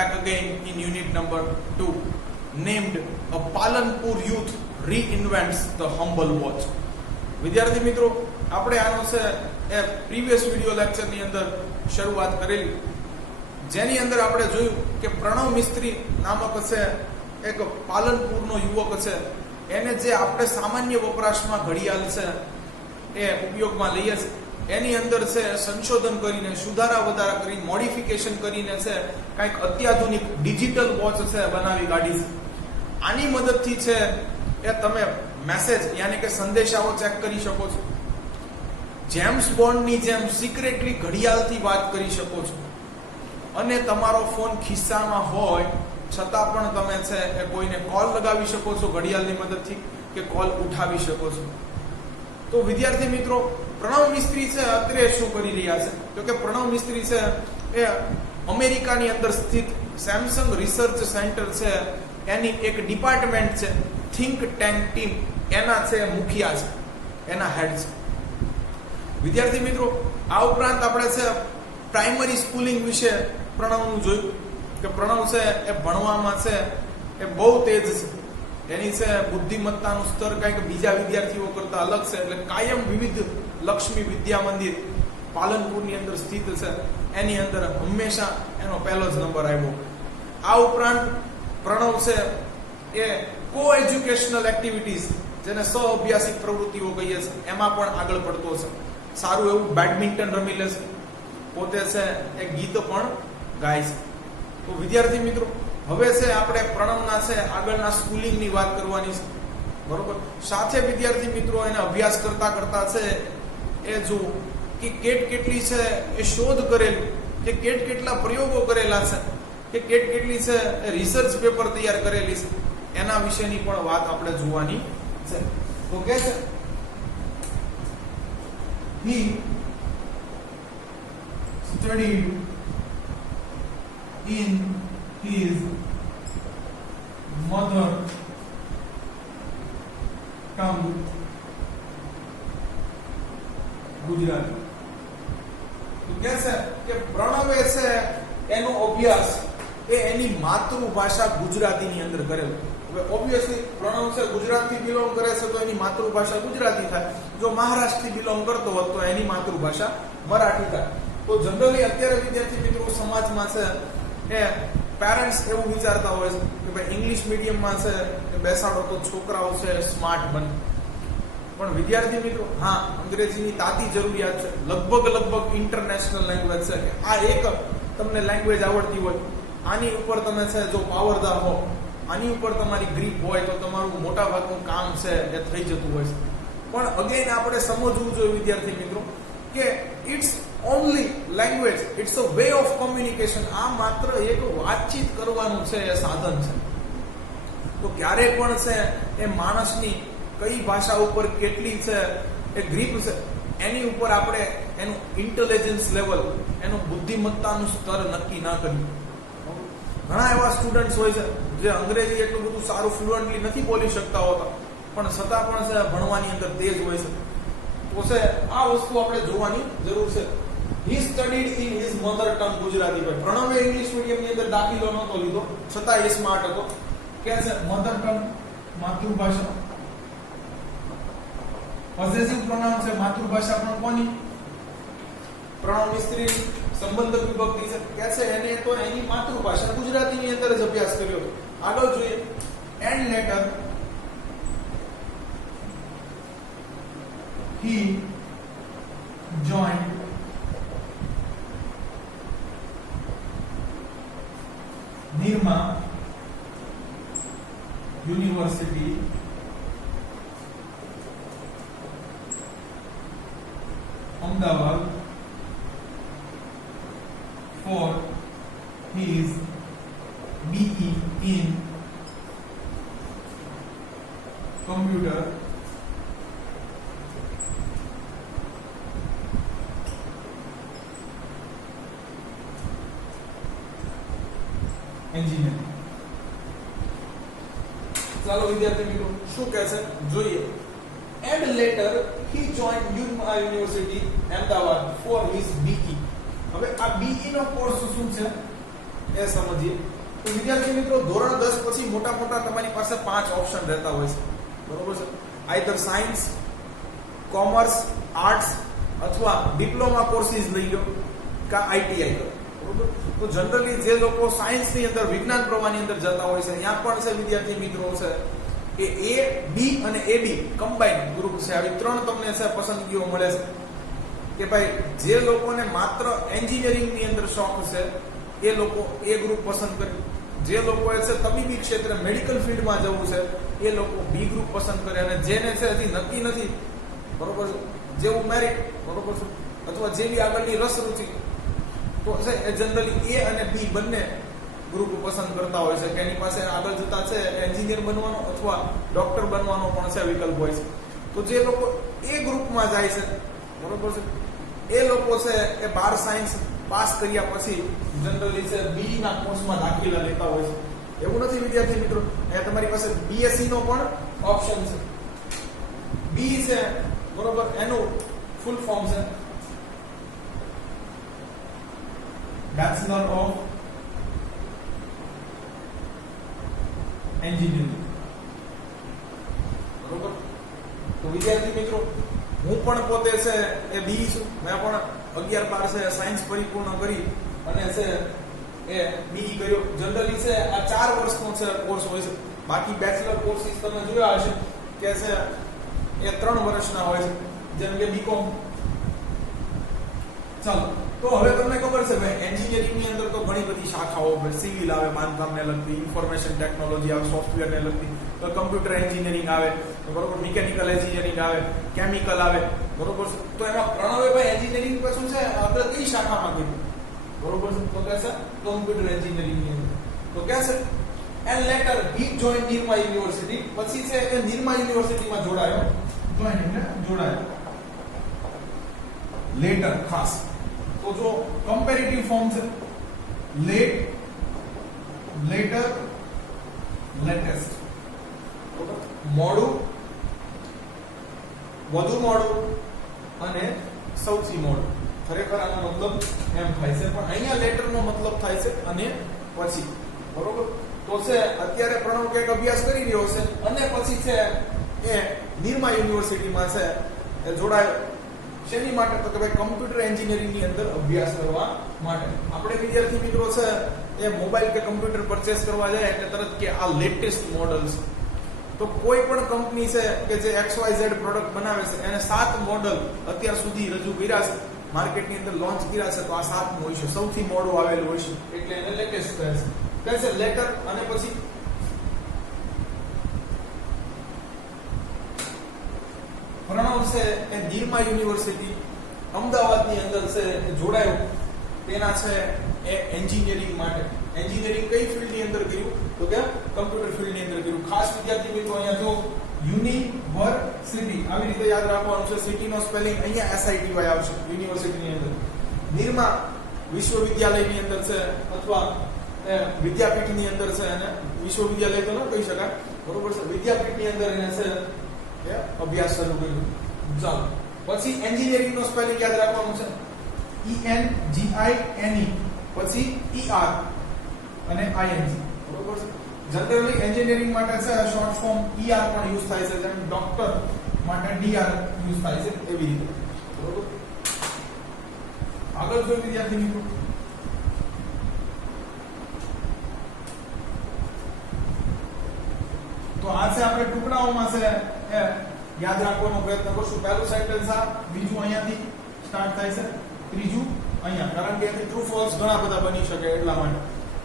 back again in unit number 2 named A Palanpur Youth Reinvents the Humble Watch. વિદ્યાર્થી મિત્રો, આપણે આનો છે એ પ્રીવિયસ વિડિયો લેક્ચર ની અંદર શરૂઆત કરેલી, જેની અંદર આપણે જોયું કે પ્રણવ મિસ્ત્રી નામક છે એક પાલનપુરનો યુવક છે, એને જે આપણે સામાન્ય વપરાશમાં ઘડિયાળ છે એ ઉપયોગમાં લઈએ છીએ, એની અંદર છે સંશોધન કરીને સુધારા વધારા કરીને મોડિફિકેશન કરીને છે કંઈક અત્યાધુનિક ડિજિટલ વોચ છે બનાવી કાઢી છે. આની મદદથી છે એ તમે મેસેજ યાની કે સંદેશાઓ ચેક કરી શકો છો, જેમ્સ બોન્ડની જેમ સિક્રેટલી ઘડિયાળથી વાત કરી શકો છો, અને તમારો ફોન ખિસ્સામાં હોય છતાં પણ તમે છે એ કોઈને કોલ લગાવી શકો છો ઘડિયાળની મદદથી, કે કોલ ઉઠાવી શકો છો. તો વિદ્યાર્થી મિત્રો, પ્રણવ મિસ્ત્રી છે અત્યારે શું કરી રહ્યા છે? તો કે પ્રણવ મિસ્ત્રી છે એ અમેરિકાની અંદર સ્થિત સેમસંગ રિસર્ચ સેન્ટર છે એની એક ડિપાર્ટમેન્ટ છે, થિંક ટેન્ક ટીમ, એના છે મુખિયા છે, એના હેડ છે. વિદ્યાર્થી મિત્રો, આ ઉપરાંત આપણે છે પ્રાઇમરી સ્કૂલિંગ વિશે પ્રણવનું જોયું કે પ્રણવ છે એ ભણવામાં છે એ બહુ તેજ છે, એની છે બુદ્ધિમત્તાનું સ્તર કંઈક બીજા વિદ્યાર્થીઓ કરતા અલગ છે. એટલે કાયમ વિવિધ લક્ષ્મી વિદ્યા મંદિર પાલનપુરની અંદર સ્થિત છે, એની અંદર હંમેશા એનો પહેલો જ નંબર આવ્યો. આ ઉપરાંત પ્રણવ છે એ કો એજ્યુકેશનલ એક્ટિવિટીઝ, જેને સહ અભ્યાસિક પ્રવૃત્તિઓ કહીએ છીએ, એમાં પણ આગળ પડતો છે. સારું એવું બેડમિન્ટન રમી લે છે, પોતે છે એ ગીત પણ ગાય છે. તો વિદ્યાર્થી મિત્રો, હવે છે આપણે પ્રણવના છે આગળના સ્કૂલિંગની વાત કરવાની છે, બરોબર. સાથે વિદ્યાર્થી મિત્રો, એને અભ્યાસ કરતા કરતા છે એ જો કે કેટલી છે એ શોધ કરેલી, કે કેટલા પ્રયોગો કરેલા છે, કે કેટલી છે એ રિસર્ચ પેપર તૈયાર કરેલી છે, એના વિશેની પણ વાત આપણે જોવાની છે. તો કે છે he studied in his mother tongue Gujarati. તો કે છે કે પ્રણવે છે એનો અભ્યાસ એ એની માતૃભાષા ગુજરાતીની અંદર કરેલો. હવે ઓબ્વિયસલી પ્રણવ છે ગુજરાતથી બિલોંગ કરે છે તો એની માતૃભાષા ગુજરાતી થાય, જો મહારાષ્ટ્રથી બિલોંગ કરતો હોત તો એની માતૃભાષા મરાઠી થાય. તો જનરલી અત્યારે વિદ્યાર્થી મિત્રો સમાજમાં છે એ પેરેન્ટ્સ એવું વિચારતા હોય છે કે ભાઈ ઇંગ્લિશ મીડિયમમાં છે એ બેસાડો તો છોકરાઓ છે સ્માર્ટ બને. પણ વિદ્યાર્થી મિત્રો, હા, અંગ્રેજીની તાતી જરૂરિયાત છે, લગભગ ઇન્ટરનેશનલ લેંગ્વેજ છે, કે આ એક તમને લેંગ્વેજ આવડતી હોય, આની ઉપર તમે છે જો પાવરદાર હો, આની ઉપર તમારી ગ્રીપ હોય તો તમારું મોટા ભાગનું કામ છે એ થઈ જતું હોય છે. પણ અગેન આપણે સમજવું જોઈએ વિદ્યાર્થી મિત્રો કે it's only language, it's a way of communication. આ માત્ર એક વાતચીત કરવાનું છે એ સાધન છે. તો ક્યારેય પણ છે એ માણસની કઈ ભાષા ઉપર કેટલી છે એ ગ્રીપ છે એની ઉપર આપણે એનું ઇન્ટેલિજન્સ લેવલ, એનું બુદ્ધિમત્તાનું સ્તર નક્કી ના કરીએ. ઘણા એવા સ્ટુડન્ટ્સ હોય છે જે અંગ્રેજી એટલું બધું સારું ફ્લુઅન્ટલી નથી બોલી શકતા હોતા, પણ છતાં પણ છે ભણવાની અંદર તેજ હોય છે. તો છે આ વસ્તુ આપણે જોવાની જરૂર છે. He studied in his mother tongue Gujarati. ભાઈ પ્રણવે ઇંગ્લિશ મીડિયમની અંદર દાખલો નહોતો લીધો, છતાં એ સ્માર્ટ હતો. કે છે મધર ટંગ, માતૃભાષા. પોસેસિવ પ્રોનાઉન છે, માતૃભાષા પણ કોની? પ્રણવ મિસ્ત્રી સંબંધક વિભક્તિ છે, કે છે એને તો એની માતૃભાષા ગુજરાતીની અંદર જ અભ્યાસ કર્યો. આગળ જોઈએ. And letter he joined Nirma University Ahmedabad for his BE in computer engineering. ચાલો વિદ્યાર્થી મિત્રો, શું કહે છે જોઈએ. And later he joined Nirma University Ahmedabad for his BE. હવે આ BE નો કોર્સ શું છે? એ સમજીએ. તો વિદ્યાર્થી મિત્રો ધોરણ 10 પછી મોટા મોટા તમારી પાસે 5 ઓપ્શન રહેતા હોય છે, બરોબર છે. આઈધર સાયન્સ, કોમર્સ, આર્ટ્સ અથવા ડિપ્લોમા કોર્સીસ લઈ લો કા આઈટીઆઈ કરો, બરોબર. તો જનરલી જે લોકો સાયન્સ ની અંદર વિજ્ઞાન પ્રવાહની અંદર જતા હોય છે ત્યાં પણ છે વિદ્યાર્થી મિત્રો છે કે એ બી અને એબી કમ્બાઈન ગ્રુપ છે. આવી 3 તમને છે પસંદગીઓ મળે છે કે ભાઈ જે લોકોને માત્ર એન્જિનિયરિંગ ની અંદર શોખ છે એ લોકો એ ગ્રુપ પસંદ કરે, જે લોકોએ છે તબીબી ક્ષેત્રે મેડિકલ ફિલ્ડમાં જવું છે એ લોકો બી ગ્રુપ પસંદ કરે, અને જેને છે હજી નક્કી નથી, બરોબર છે, જેવું મેરિટ, બરોબર છે, અથવા જેવી આગળની રસ રુચિ, તો છે એ જનરલી એ અને બી બંને ગ્રુપ પસંદ કરતા હોય છે કે એની પાસે આગળ જતા છે એન્જિનિયર બનવાનો અથવા ડોક્ટર બનવાનો પણ છે વિકલ્પ હોય છે. તો જે લોકો એ ગ્રુપમાં જાય છે, બરોબર છે, એ લોકો છે એ 12 સાયન્સ પાસ કર્યા પછી જનરલી છે બી ના કોર્સમાં દાખલા લેતા હોય છે. એવું નથી વિદ્યાર્થી મિત્રો, અહીંયા તમારી પાસે બીએસસી નો પણ ઓપ્શન છે. બી છે, બરોબર, એનું ફૂલ ફોર્મ છે બેચલર ઓફ એન્જિનિયરિંગ, બરોબર. તો વિદ્યાર્થી મિત્રો હું પણ પોતે છે એ બી છું, મેં પણ 11-12 છે સાયન્સ પરિપૂર્ણ કરી અને છે એ બી કર્યો. જનરલી છે આ 4 વર્ષનો છે કોર્સ હોય છે, બાકી બેચલર કોર્સીસ તમે જોયા હશે કે છે એ 3 વર્ષના હોય છે, જેમ કે બીકોમ. ચાલો, તો હવે તમને ખબર છે ભાઈ એન્જિનિયરિંગ ની અંદર તો ઘણી બધી શાખાઓ છે. સિવિલ આવે, બાંધકામને લગતી, ઇન્ફોર્મેશન ટેકનોલોજી આવે, સોફ્ટવેર ને લગતી, તો કમ્પ્યુટર એન્જિનિયરિંગ આવે, બરોબર, મિકેનિકલ એન્જિનિયરિંગ આવે, કેમિકલ આવે, બરોબર. તો એમાં પ્રણવે ભાઈ એન્જિનિયરિંગ શું છે આપણે કઈ શાખામાં કર્યું, બરોબર છે, તો કે છે કમ્પ્યુટર એન્જિનિયરિંગ ની અંદર. તો કે છે and letter he join Nirma university, પછી છે એ નિરમા યુનિવર્સિટીમાં જોડાયો, જોડાયો લેટર ખાસ. તો જો કમ્પેરેટિવ ફોર્મ છે લેટર, લેટેસ્ટ, મોડું, વધુ મોડું અને સૌથી મોડું. ખરેખર આનો મતલબ એમ થાય છે, પણ અહીંયા લેટર નો મતલબ થાય છે અને પછી, બરોબર. તો છે અત્યારે પ્રણવ કંઈક અભ્યાસ કરી રહ્યો છે અને પછી છે એ નિરમા યુનિવર્સિટીમાં છે એ જોડાયો. શેની માટે? તો કે ભાઈ કમ્પ્યુટર એન્જિનિયરિંગ ની અંદર અભ્યાસ કરવા માટે. આપણે વિદ્યાર્થી મિત્રો છે એ મોબાઈલ કે કમ્પ્યુટર પરચેસ કરવા જાય એટલે તરત કે આ લેટેસ્ટ મોડલ્સ. તો કોઈ પણ કંપની છે કે જે XYZ પ્રોડક્ટ બનાવે છે એને 7 મોડલ અત્યાર સુધી રજૂ કર્યા છે, માર્કેટની અંદર લોન્ચ કર્યા છે, તો આ 7 હોય છે, સૌથી મોડું આવેલું હોય છે એટલે એને લેટેસ્ટ કહે છે. કહે છે લેટર અને પછી પ્રણવ છે એ નિરમા યુનિવર્સિટી અમદાવાદની અંદર છે જોડાયો. તેના છે એ એન્જિનિયરિંગ માટે. એન્જિનિયરિંગ કઈ ફિલ્ડની અંદર કર્યું? તો કે કમ્પ્યુટર ફિલ્ડની અંદર કર્યું. ખાસ વિદ્યાર્થી મિત્રો અહીંયા જો યુનિવર્સિટી આવી રીતે યાદ રાખવાનું છે. સિટીનો સ્પેલિંગ અહીંયા SITY આવશે યુનિવર્સિટીની અંદર. નિરમા વિશ્વવિદ્યાલયની અંદર છે અથવા વિદ્યાપીઠની અંદર છે, અને વિશ્વવિદ્યાલય તો ન કહી શકાય, બરોબર છે, વિદ્યાપીઠની અંદર એને છે અભ્યાસ શરૂ કર્યો. ચાલો, પછી એન્જિનિયરિંગ નો સ્પેલિંગ યાદ રાખવાનું છે ENGINE, પછી ER અને ING, બરોબર છે. જનરલી એન્જિનિયરિંગ માટે છે શોર્ટ ફોર્મ ER પણ યુઝ થાય છે, જેમ ડોક્ટર માટે DR યુઝ થાય છે, એવી રીતે, બરોબર. આગળ જો વિદ્યાર્થી મિત્રો તો આ છે આપણે ટુકડાઓમાં છે યાદ રાખવાનો પ્રયત્ન કરશું. પહેલું સેન્ટેન્સ આ, બીજું અહીંયાથી સ્ટાર્ટ થાય છે, ત્રીજું અહીંયા, કારણ કે અહીંથી ટ્રુ ફોલ્સ ઘણા બધા બની શકે એટલા માટે,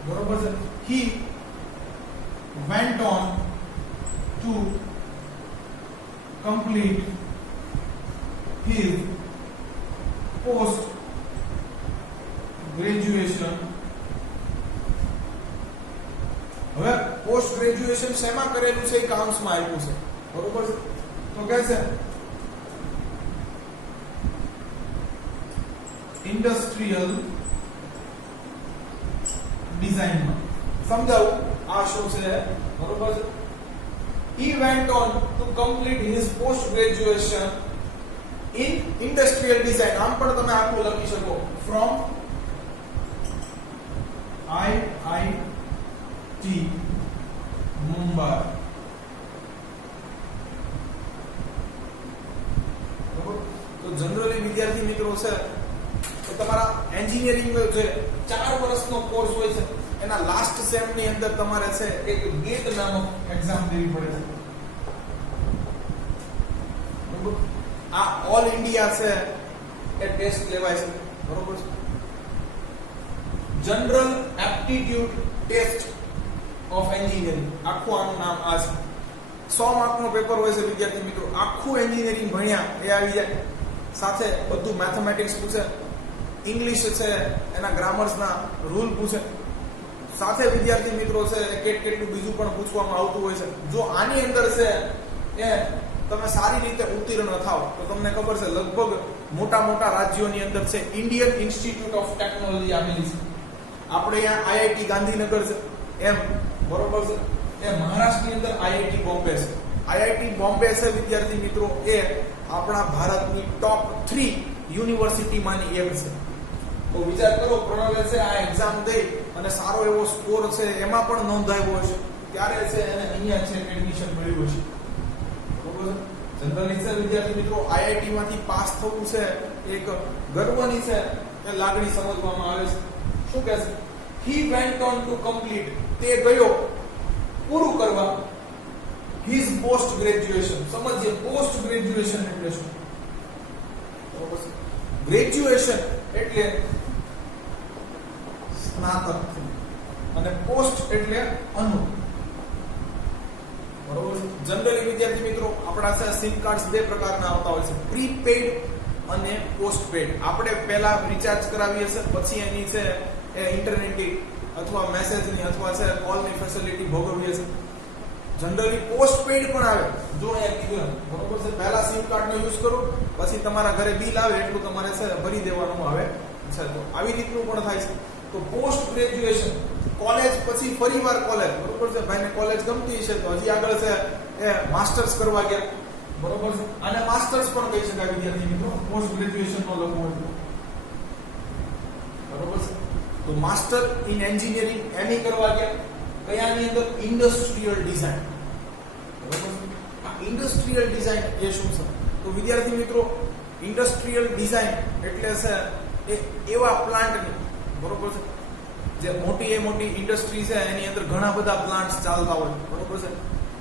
બરોબર છે. He went on to complete his post graduation. હવે પોસ્ટ ગ્રેજ્યુએશન શેમાં કરેલું છે એ કાઉન્ટ્સમાં આપ્યું છે, બરોબર છે. તો કહે છે ઇન્ડસ્ટ્રીયલ ડિઝાઇનમાં. સમજાવું આ શું છે, બરોબર છે. He went on to complete his post graduation in industrial design. આમ પણ તમે આખું લખી શકો, from આઈઆઈટી મુંબઈ. તો જનરલી વિદ્યાર્થી મિત્રો છે તો તમારા એન્જિનિયરિંગ જે 4 વર્ષનો કોર્સ હોય છે એના લાસ્ટ સેમ ની અંદર તમારે છે એક ગેટ નામક એક્ઝામ દેવી પડે છે. આ ઓલ ઇન્ડિયા છે એ ટેસ્ટ લેવાય છે, બરોબર છે. General aptitude test of engineering, આખું આનું નામ આ છે. 100 માર્કનો પેપર હોય છે વિદ્યાર્થી મિત્રો. આખું એન્જિનિયરિંગ ભણ્યા એ આવી જાય, સાથે બધું મેથેમેટિક્સ પૂછે, ઇંગ્લિશ છે એના ગ્રામર્સના રૂલ પૂછે, સાથે વિદ્યાર્થી મિત્રો છે કેટલું બીજું પણ પૂછવામાં આવતું હોય છે. જો આની અંદર છે એ તમે સારી રીતે ઉત્તીર્ણ થાવ તો તમને ખબર છે લગભગ મોટા રાજ્યોની અંદર છે ઇન્ડિયન ઇન્સ્ટિટ્યૂટ ઓફ ટેકનોલોજી આવેલી છે. આપણે અહીંયા આઈઆઈટી ગાંધીનગર છે એમ, બરોબર છે. એ મહારાષ્ટ્રની અંદર આઈઆઈટી બોમ્બે છે. આઈઆઈટી બોમ્બે છે વિદ્યાર્થી મિત્રો એ આપણા ભારતની ટોપ 3 યુનિવર્સિટીમાંની એક છે. તો વિચાર કરો, પ્રણવે છે આ એક્ઝામ દઈ અને સારો એવો સ્કોર છે એમાં પણ નોંધાયો છે, ત્યારે છે એને અહીંયા છે એડમિશન મળ્યું છે. બરોબર. જનરલી છે વિદ્યાર્થી મિત્રો આઈઆઈટી માંથી પાસ થવું છે એક ગર્વની છે એ લાગણી સમજવામાં આવે છે. શું કહે છે? he went on to complete, તે ગયો પૂરું કરવા his post graduation. સમજીએ પોસ્ટ ગ્રેજ્યુએશન એટલે શું? બરોબર. ગ્રેજ્યુએશન એટલે સ્નાતક અને પોસ્ટ એટલે અનુ, બરોબર. જનરલી વિદ્યાર્થી મિત્રો આપણા છે સિમ કાર્ડ્સ બે પ્રકારના આવતા હોય છે, પ્રીપેડ અને પોસ્ટપેડ. આપણે પહેલા રિચાર્જ કરાવીએ છીએ, પછી એની છે ઇન્ટરનેટની અથવા મેસેજની અથવા છે કોલની ફેસિલિટી ભોગવીએ છીએ. જનરલી પોસ્ટપેડ પણ આવે, જો અહીંયા કીધું બરોબર છે. પહેલા સિમ કાર્ડનો યુઝ કરો, પછી તમારા ઘરે બિલ આવે એટલું તમારે છે ભરી દેવાનું આવે છે. તો આવી રીતનું પણ થાય છે. તો પોસ્ટ ગ્રેજ્યુએશન કોલેજ પછી ફરીવાર કોલેજ, બરોબર છે. ભાઈને કોલેજ ગમતી છે તો હજી આગળ છે એ માસ્ટર્સ કરવા ગયા, બરોબર છે. અને માસ્ટર્સ પણ કહી શકાય વિદ્યાર્થી મિત્રો પોસ્ટ ગ્રેજ્યુએશન નો લખવું હોય, બરોબર છે. તો માસ્ટર ઇન એન્જિનિયરિંગ એમઈ કરવા ગયા, કયાની અંદર ઇન્ડસ્ટ્રીયલ ડિઝાઇન, બરોબર. આ ઇન્ડસ્ટ્રીયલ ડિઝાઇન એ શું છે? તો વિદ્યાર્થી મિત્રો ઇન્ડસ્ટ્રીયલ ડિઝાઇન એટલે છે એ એવા પ્લાન્ટની, બરોબર છે, જે મોટી ઇન્ડસ્ટ્રી છે એની અંદર ઘણા બધા પ્લાન્ટ્સ ચાલતા હોય, બરોબર છે.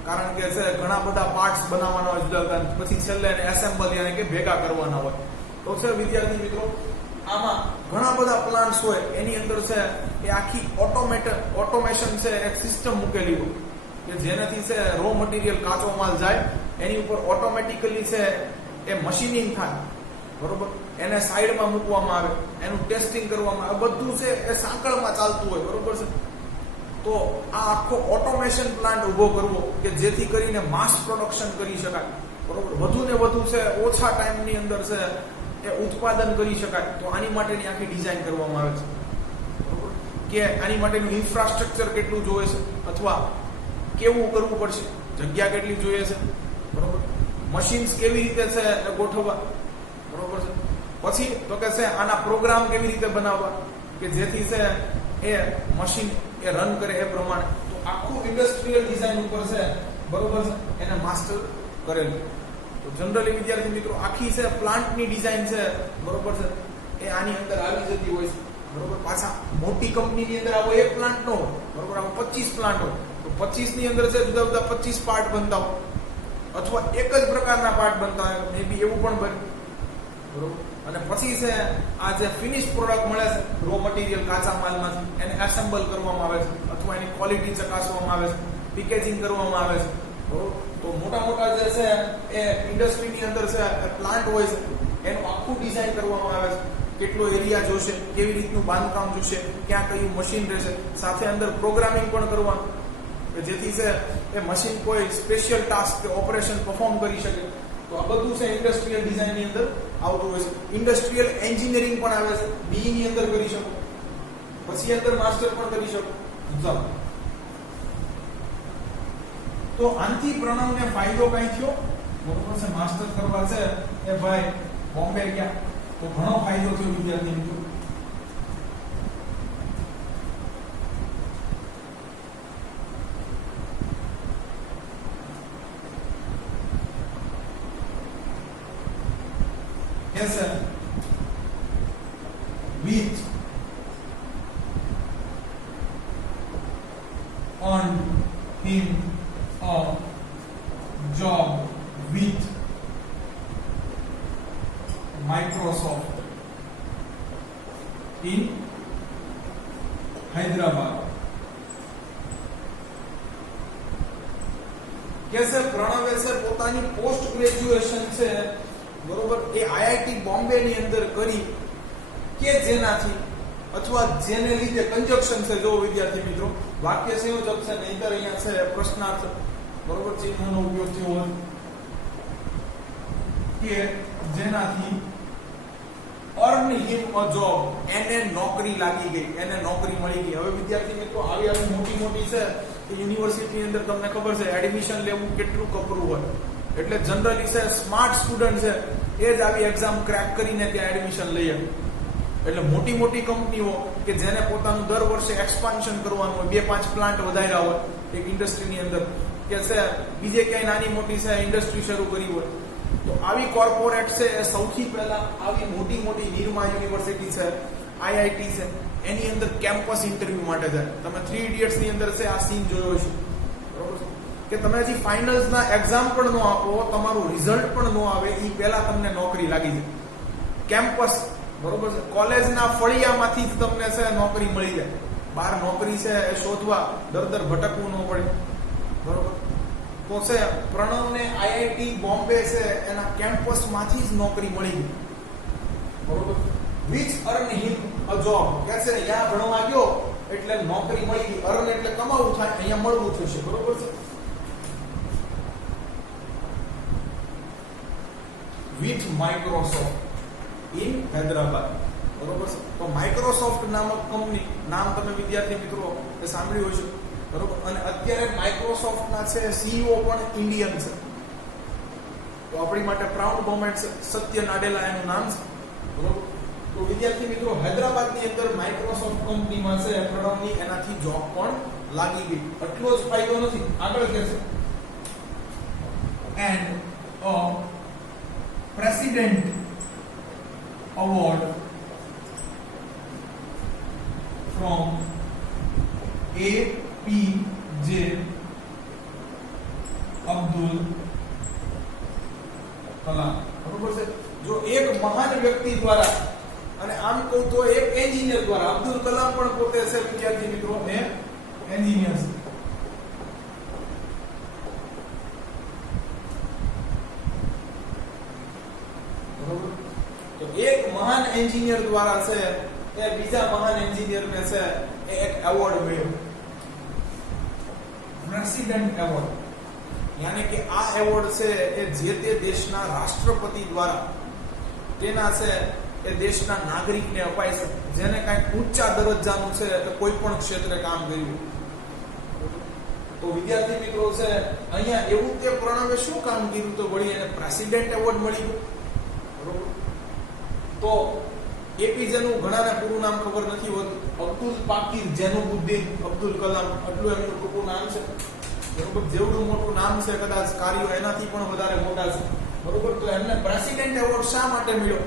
કારણ કે છે ઘણા બધા પાર્ટ્સ બનાવવાના હોય જુદા, પછી છેલ્લે એને એસેમ્બલ યાને કે ભેગા કરવાના હોય. તો છે વિદ્યાર્થી મિત્રો આમાં ઘણા બધા પ્લાન્ટ્સ હોય, એની અંદર છે એ આખી ઓટોમેશન છે એક સિસ્ટમ મૂકેલી હોય કે જેનાથી છે રો મટીરિયલ કાચો માલ જાય, એની ઉપર ઓટોમેટિકલી છે એ મશીનિંગ થાય, બરોબર. એને સાઈડમાં મૂકવામાં આવે, એનું ટેસ્ટિંગ કરવામાં આવે, બધું છે એ સાંકળમાં ચાલતું હોય, બરોબર છે. તો આ આખો ઓટોમેશન પ્લાન્ટ ઉભો કરવો કે જેથી કરીને માસ પ્રોડક્શન કરી શકાય, બરોબર. વધુ ને વધુ છે ઓછા ટાઈમની અંદર છે એ ઉત્પાદન કરી શકાય. તો આની માટેની આખી ડિઝાઇન કરવામાં આવે છે, બરોબર. કે આની માટેનું ઇન્ફ્રાસ્ટ્રક્ચર કેટલું જોઈએ છે અથવા કેવું કરવું પડશે, જગ્યા કેટલી જોઈએ છે, બરોબર. મશીન્સ કેવી રીતે છે એ ગોઠવવા, બરોબર છે. પછી તો કે છે આના પ્રોગ્રામ કેવી રીતે બનાવવા કે જેથી છે એ મશીન એ રન કરે એ પ્રમાણે. તો આખું ઇન્ડસ્ટ્રીયલ ડિઝાઇન ઉપર છે, બરોબર છે, એને માસ્ટર કરેલું. તો જનરલી વિદ્યાર્થી મિત્રો આખી છે પ્લાન્ટની ડિઝાઇન છે, બરોબર છે, એ આની અંદર આવી જતી હોય છે, બરોબર. પાછા મોટી કંપનીની અંદર આવો એક પ્લાન્ટ નો હોય, બરોબર. આવો 25 પ્લાન્ટ હોય તો 25 ની અંદર છે જુદા 25 પાર્ટ બનતા હોય અથવા એક જ પ્રકારના પાર્ટ બનતા હોય, મે બી એવું પણ બને, બરોબર. અને પછી છે આ જે ફિનિશ પ્રોડક્ટ મળે છે રો મટીરિયલ કાચા માલમાંથી, એને એસેમ્બલ કરવામાં આવે છે અથવા એની ક્વોલિટી ચકાસવામાં આવે છે, પેકેજિંગ કરવામાં આવે છે, બરોબર. તો મોટા જે છે એ ઇન્ડસ્ટ્રીની અંદર છે પ્લાન્ટ હોય છે, એનું આખું ડિઝાઇન કરવામાં આવે છે. કેટલો એરિયા જોશે, કેવી રીતનું બાંધકામ જોશે, ક્યાં કયું મશીન રહેશે, સાથે અંદર પ્રોગ્રામિંગ પણ કરવાનું કે જેથી છે એ મશીન કોઈ સ્પેશિયલ ટાસ્ક કે ઓપરેશન પરફોર્મ કરી શકે. તો આ બધું છે ઇન્ડસ્ટ્રીયલ ડિઝાઇનની અંદર આવતું હોય છે. ઇન્ડસ્ટ્રીયલ એન્જિનિયરિંગ પણ આવે છે, BE ની અંદર કરી શકો, પછી અંદર માસ્ટર પણ કરી શકો. ચાલો, તો આનથી પ્રણવને ફાયદો કઈ થયો, બરોબર છે. માસ્ટર કરવા છે એ ભાઈ બોમ્બે ગયા તો ઘણો ફાયદો થયો વિદ્યાર્થી મિત્રો. कैसे which earned him a job with Microsoft in Hyderabad. कैसे प्रणवे से પોતાની પોસ્ટ ગ્રેજ્યુએશન છે બરોબર એ આઈઆઈટી બોમ્બે ની અંદર કરી કે જેનાથી અથવા જેને લીધે કંજક્શન છે જો વિદ્યાર્થી મિત્રો વાક્ય સંયોજક છે નહીતર અહીંયા છે પ્રશ્નાર્થ બરોબર ચિહ્નનો ઉપયોગ થયો હોય કે જેનાથી earn him a job એને નોકરી લાગી ગઈ એને નોકરી મળી ગઈ હવે વિદ્યાર્થી મિત્રો આવી મોટી મોટી છે કે યુનિવર્સિટી ની અંદર તમને ખબર છે એડમિશન લેવું કેટલું કપરું હોય એટલે જનરલી છે સ્માર્ટ સ્ટુડન્ટ છે એ જ આવી એક્ઝામ ક્રેક કરીને ત્યાં એડમિશન લઈ આવે એટલે મોટી મોટી કંપનીઓ કે જેને પોતાનું દર વર્ષે એક્સપાન્શન કરવાનું હોય 2-5 પ્લાન્ટ વધાર્યા હોય એક ઇન્ડસ્ટ્રીની અંદર કે છે બીજે ક્યાંય નાની મોટી છે ઇન્ડસ્ટ્રી શરૂ કરી હોય તો આવી કોર્પોરેટ છે એ સૌથી પહેલા આવી મોટી મોટી નિરમા યુનિવર્સિટી છે આઈઆઈટી છે એની અંદર કેમ્પસ ઇન્ટરવ્યુ માટે જાય તમે 3 ઇડિયટ્સ ની અંદર છે આ સીન જોયો છે બરોબર કે તમે હજી ફાઇનલ્સ ના એક્ઝામ પણ નો આપો તમારું રિઝલ્ટ પણ નો આવે એ પહેલા તમને નોકરી લાગી જાય કેમ્પસ બરોબર છે કોલેજના ફળિયામાંથી જ તમને છે નોકરી મળી જાય બહાર નોકરી છે એ શોધવા દર ભટકવું ન પડે બરોબર તો છે પ્રણવને આઈઆઈટી બોમ્બે છે એના કેમ્પસમાંથી જ નોકરી મળી ગઈ બરોબર which earn him a job કે છે અહીંયા ભણવા ગયો એટલે નોકરી મળી ગઈ earn એટલે કમાવું થાય અહીંયા મળવું થશે બરોબર છે with Microsoft in Hyderabad બરોબર છે તો માઇક્રોસોફ્ટ નામક કંપની નામ તમે વિદ્યાર્થી મિત્રો એ સાંભળ્યું હશે બરોબર અને અત્યારે માઇક્રોસોફ્ટ ના છે સીઈઓ પણ ઇન્ડિયન છે તો આપણી માટે પ્રાઉડ મોમેન્ટ છે સત્ય નાડેલા એનું નામ છે બરોબર તો વિદ્યાર્થી મિત્રો હૈદરાબાદ ની અંદર માઇક્રોસોફ્ટ કંપનીમાં છે પ્રણવની એનાથી જોબ પણ લાગી ગઈ એટલો જ ફાયદો નથી આગળ કે છે and a president award from APJ Abdul Kalam બરોબર છે જો એક મહાન વ્યક્તિ દ્વારા અને આમ કહું તો એક એન્જિનિયર દ્વારા અબ્દુલ કલામ પણ પોતે છે વિદ્યાર્થી મિત્રો એ એન્જિનિયર છે બરોબર તો એક મહાન એન્જિનિયર દ્વારા છે એ બીજા મહાન એન્જિનિયરને છે એ એક એવોર્ડ મળ્યો પ્રેસિડેન્ટ એવોર્ડ યાને કે આ એવોર્ડ છે એ જે તે દેશના રાષ્ટ્રપતિ દ્વારા તેના છે એ દેશના નાગરિકને અપાય છે જેને કાંઈક ઊંચા દરજ્જાનું છે એટલે કોઈ પણ ક્ષેત્રે કામ કર્યું તો વિદ્યાર્થી મિત્રો છે અહીંયા એવું તે પ્રણવે શું કામ કર્યું તો વળી એને પ્રેસિડેન્ટ એવોર્ડ મળી ગયો બરોબર તો એપીજે નું ઘણાને પૂરું નામ ખબર નથી હોતું અબ્દુલ પાકીર જેનુબુદ્દીન અબ્દુલ કલામ આટલું એમનું ટૂંકું નામ છે બરોબર જેવડું મોટું નામ છે કદાચ કાર્યો એનાથી પણ વધારે મોટા છે બરોબર તો એમને પ્રેસિડેન્ટ એવોર્ડ શા માટે મળ્યો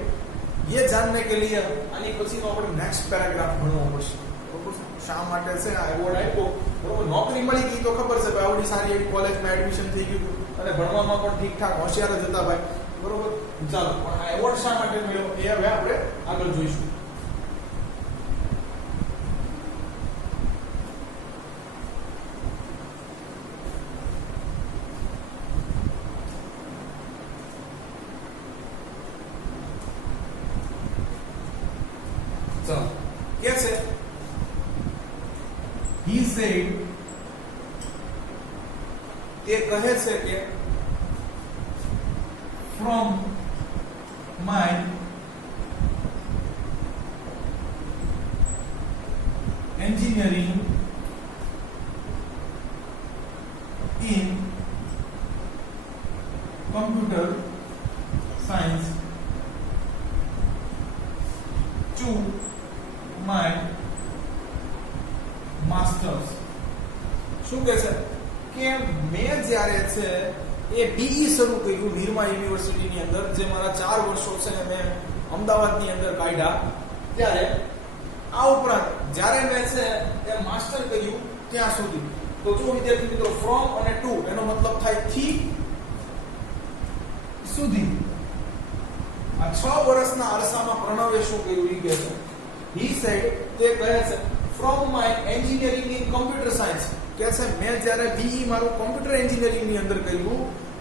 ये जानने के लिए આની પછીનો આપણે નેક્સ્ટ પેરેગ્રાફ ભણવો પડશે બરોબર શા માટે છે આ એવોર્ડ આપ્યો બરોબર નોકરી મળી ગઈ તો ખબર છે ભાઈ આવડી સારી એવી કોલેજમાં એડમિશન થઈ ગયું અને ભણવામાં પણ ઠીકઠાક હોશિયાર જ હતા ભાઈ બરોબર ચાલો પણ આ એવોર્ડ શા માટે મળ્યો એ હવે આપણે આગળ જોઈશું Yes, sir. He said, તે કહે છે કે from my engineering in computer science to my masters શું કહે છે કે મેં જ્યારે છે એ બીઈ શરૂ કર્યું નિરમા યુનિવર્સિટીની અંદર જે મારા 4 વર્ષો છે મેં અમદાવાદની અંદર કાઢ્યા ત્યારે આ ઉપરાંત જ્યારે મેં છે એ માસ્ટર કર્યું ત્યાં સુધી તો જો વિદ્યાર્થી મિત્રો ફ્રોમ અને ટુ એનો મતલબ થાય થી સુધી આ 6 વર્ષના અરસામાં પ્રણવે શું કર્યું ઈ કહે છે he said તે કહે છે from my engineering in computer science કે છે મેં જ્યારે BE મારું કોમ્પ્યુટર એન્જિનિયરિંગ ની અંદર કર્યું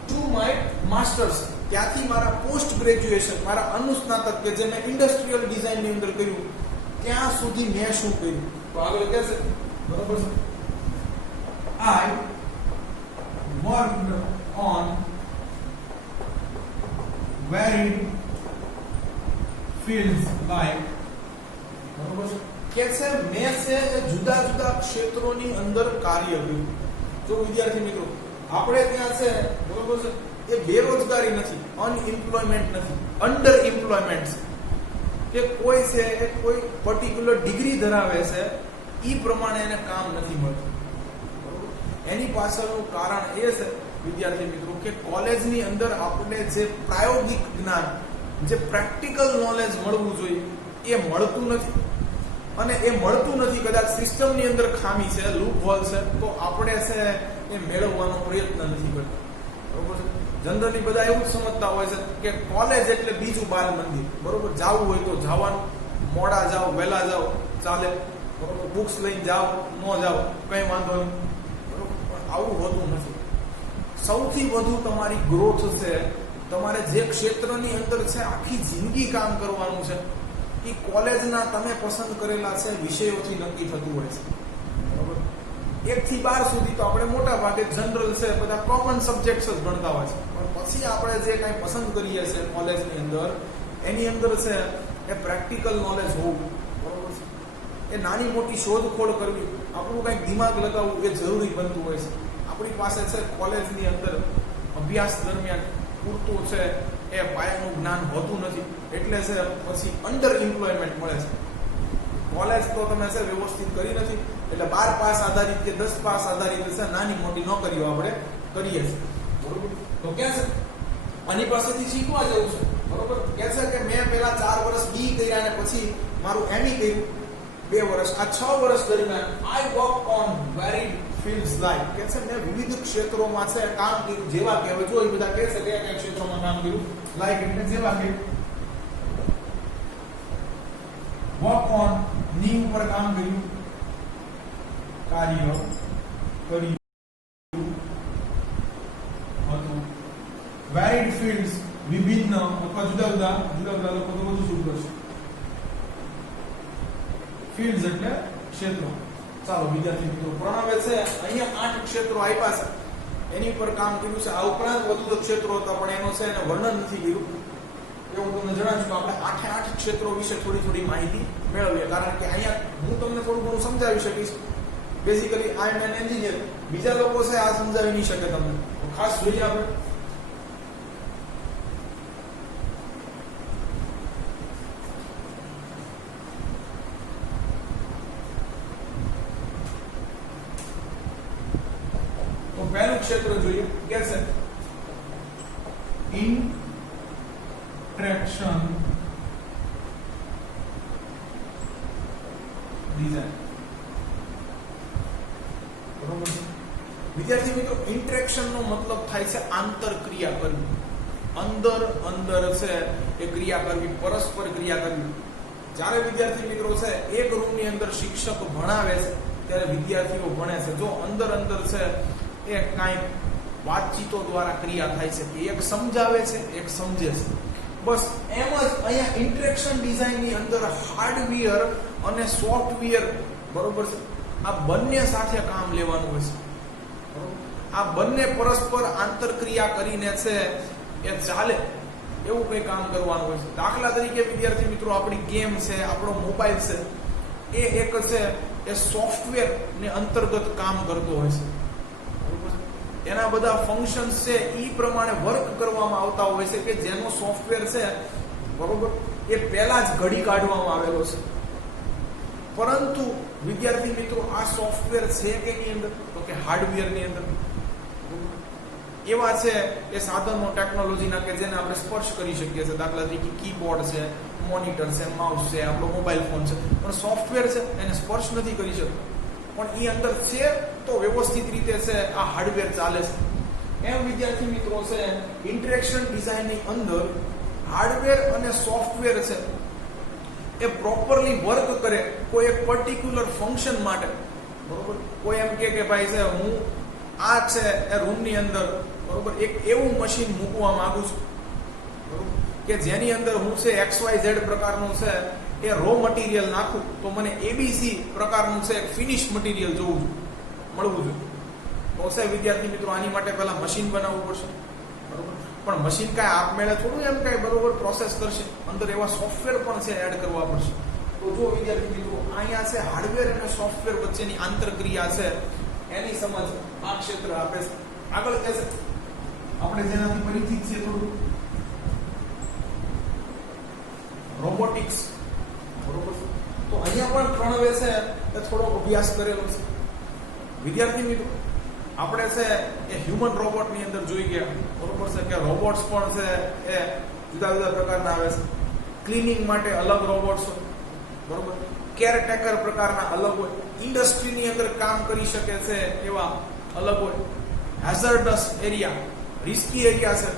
to my masters ત્યાંથી મારા પોસ્ટ ગ્રેજ્યુએશન મારા અનુસ્નાતક કે જે મેં ઇન્ડસ્ટ્રીયલ ડિઝાઇન ની અંદર કર્યું ત્યાં સુધી મેં શું કર્યું તો આગળ કહે છે બરોબર છે I worked on varied fields like બરોબર છે કે છે મેં છે જુદા જુદા ક્ષેત્રોની અંદર કાર્ય કર્યું જો વિદ્યાર્થી મિત્રો આપણે ત્યાં છે બરોબર છે એ બેરોજગારી નથી અનએમ્પ્લોયમેન્ટ નથી અંડર એમ્પ્લોયમેન્ટ છે કે કોઈ છે એ કોઈ પર્ટિક્યુલર ડિગ્રી ધરાવે છે ઈ પ્રમાણે એને કામ નથી મળતું એની પાછળનું કારણ એ છે વિદ્યાર્થી મિત્રો કે કોલેજની અંદર આપણે જે પ્રાયોગિક જ્ઞાન જે પ્રેક્ટિકલ નોલેજ મળવું જોઈએ એ મળતું નથી અને એ મળતું નથી કદાચ સિસ્ટમની અંદર ખામી છે લૂપ હોલ છે તો આપણે છે એ મેળવવાનો પ્રયત્ન નથી કરતા બરોબર છે જનરલી બધા એવું જ સમજતા હોય છે કે કોલેજ એટલે બીજું બાલ મંદિર બરોબર જાવું હોય તો જવાનું મોડા જાઓ વહેલા જાઓ ચાલે બરોબર બુક્સ લઈને જાઓ ન જાઓ કઈ વાંધો નહીં બરોબર પણ આવું હોતું નથી સૌથી વધુ તમારી ગ્રોથ છે તમારે જે ક્ષેત્રની અંદર છે આખી જિંદગી કામ કરવાનું છે એ કોલેજના તમે પસંદ કરેલા છે વિષયોથી નક્કી થતું હોય છે બરોબર 1 થી 12 સુધી તો આપણે મોટા ભાગે જનરલ છે બધા કોમન સબ્જેક્ટ્સ જ ભણતા હોય છે પણ પછી આપણે જે કંઈ પસંદ કરીએ છીએ કોલેજની અંદર એની અંદર છે એ પ્રેક્ટિકલ નોલેજ હોવું બરોબર છે એ નાની મોટી શોધખોળ કરવી આપણું કંઈક દિમાગ લગાવવું એ જરૂરી બનતું હોય છે આપણી પાસે છે કોલેજની અંદર અભ્યાસ દરમિયાન પૂરતું છે એ પાયાનું જ્ઞાન હોતું નથી એટલે છે પછી અંડર એમ્પ્લોયમેન્ટ મળે છે કોલેજ તો તમે છે વ્યવસ્થિત કરી નથી એટલે 12 પાસ આધારિત કે 10 પાસ આધારિત છે નાની મોટી નોકરીઓ આપણે કરીએ છીએ બરોબર તો કે છે આની પાસેથી શીખવા જવું છે બરોબર કે છે કે મેં પહેલા 4 વર્ષ બી કર્યા અને પછી મારું એમઈ કર્યું 2 વર્ષ આ 6 વર્ષ દરમિયાન I work on varied fields like કે છે મેં વિવિધ ક્ષેત્રોમાં છે કામ કર્યું જેવા કે હવે જો એ બધા કહે છે કયા ક્ષેત્રોમાં કામ કર્યું લાઈક એટલે જેવા કે વર્ક ઓન ની ઉપર કામ કર્યું કાર્ય કર્યું હતું વેરીડ ફિલ્ડ્સ વિભિન્ન અથવા જુદા જુદા લોકો તો બધું શું કરશે ફિલ્ડ્સ એટલે ક્ષેત્રો ચાલો વિદ્યાર્થી મિત્રો પ્રણવે છે અહીંયા 8 ક્ષેત્રો આપ્યા છે એની પર કામ કર્યું છે આ ઉપરાંત વધુ ક્ષેત્રો હતા પણ એનો છે એને વર્ણન નથી કર્યું એ હું તમને જણાવું છું કે આપણે 8 ક્ષેત્રો વિશે થોડી માહિતી મેળવીએ કારણ કે અહીંયા હું તમને થોડું ઘણું સમજાવી શકીશ basically I am an engineer બીજા લોકો છે આ સમજાવી નહીં શકે તમને તો ખાસ જોઈએ આપણે પહેલું ક્ષેત્ર જોઈએ કે છે ઇન્ટરેક્શન ડિઝાઇન બરોબર વિદ્યાર્થી મિત્રો ઇન્ટરેક્શન નો મતલબ થાય છે આંતરક્રિયા કરવી અંદર છે એ ક્રિયા કરવી પરસ્પર ક્રિયા કરવી જ્યારે વિદ્યાર્થી મિત્રો છે એક રૂમની અંદર શિક્ષક ભણાવે છે ત્યારે વિદ્યાર્થીઓ ભણે છે જો અંદર છે એ કાંઈ વાતચીતો દ્વારા ક્રિયા થાય છે કે એક સમજાવે છે એક સમજે છે બસ એમ જ અહીંયા ઇન્ટરેક્શન ડિઝાઇનની અંદર હાર્ડવેર અને સોફ્ટવેર બરોબર છે આ બંને સાથે કામ લેવાનું હોય છે આ બંને પરસ્પર આંતરક્રિયા કરીને છે એ ચાલે એવું કંઈ કામ કરવાનું હોય છે દાખલા તરીકે વિદ્યાર્થી મિત્રો આપણી ગેમ છે આપણો મોબાઈલ છે એ એક છે એ સોફ્ટવેર ને અંતર્ગત કામ કરતો હોય છે એના બધા ફંક્શન્સ છે એ પ્રમાણે વર્ક કરવામાં આવતા હોય છે કે જેનો સોફ્ટવેર છે બરોબર એ પહેલા જ ઘડી કાઢવામાં આવેલો છે પરંતુ વિદ્યાર્થી મિત્રો આ સોફ્ટવેર છે કે એની અંદર તો કે હાર્ડવેર ની અંદર એવા છે એ સાધનો ટેકનોલોજીના કે જેને આપણે સ્પર્શ કરી શકીએ છીએ. દાખલા તરીકે કીબોર્ડ છે, મોનિટર છે, માઉસ છે, આપણો મોબાઈલ ફોન છે, પણ સોફ્ટવેર છે એને સ્પર્શ નથી કરી શકતો. પણ એ અંદર છે તો વ્યવસ્થિત રીતે છે આ હાર્ડવેર ચાલે છે. એમ વિદ્યાર્થી મિત્રો છે ઇન્ટરેક્શન ડિઝાઇનની અંદર હાર્ડવેર અને સોફ્ટવેર છે એ પ્રોપરલી વર્ક કરે કોઈ એક પર્ટિક્યુલર ફંક્શન માટે. બરોબર, કોઈ એમ કે ભાઈ છે હું આ છે એ રૂમની અંદર બરોબર એક એવું મશીન મૂકવા માંગુ છું બરોબર કે જેની અંદર હું છે XYZ પ્રકારનું છે એ રો મટીરિયલ નાખું તો મને ABC પ્રકારનું છે ફિનિશ મટીરિયલ જોવું મળવું જોઈએ. તો છે વિદ્યાર્થી મિત્રો આની માટે પહેલા મશીન બનાવવું પડશે બરોબર. પણ મશીન કાંઈ આપમેળે થોડું એમ કાંઈ બરોબર પ્રોસેસ કરશે, અંદર એવા સોફ્ટવેર પણ છે એડ કરવા પડશે. તો જો વિદ્યાર્થી મિત્રો અહીંયા છે હાર્ડવેર અને સોફ્ટવેર વચ્ચેની આંતરક્રિયા છે એની સમજ આ ક્ષેત્ર આપે છે. આગળ કહેશે આપણે જેનાથી પરિચિત છે થોડું રોબોટિક્સ બરોબર. તો અહીંયા પણ પ્રણવે છે એ થોડો અભ્યાસ કરેલો છે. વિદ્યાર્થી મિત્રો આપણે છે એ હ્યુમન રોબોટ ની અંદર જોઈ ગયા બરોબર છે કે રોબોટ્સ પણ છે એ જુદા જુદા પ્રકારના આવે છે. ક્લીનિંગ માટે અલગ રોબોટ્સ હોય બરોબર, કેરટેકર પ્રકારના અલગ હોય, ઇન્ડસ્ટ્રીની અંદર કામ કરી શકે છે એવા અલગ હોય, હેઝર્ડસ એરિયા રિસ્કી એરિયા છે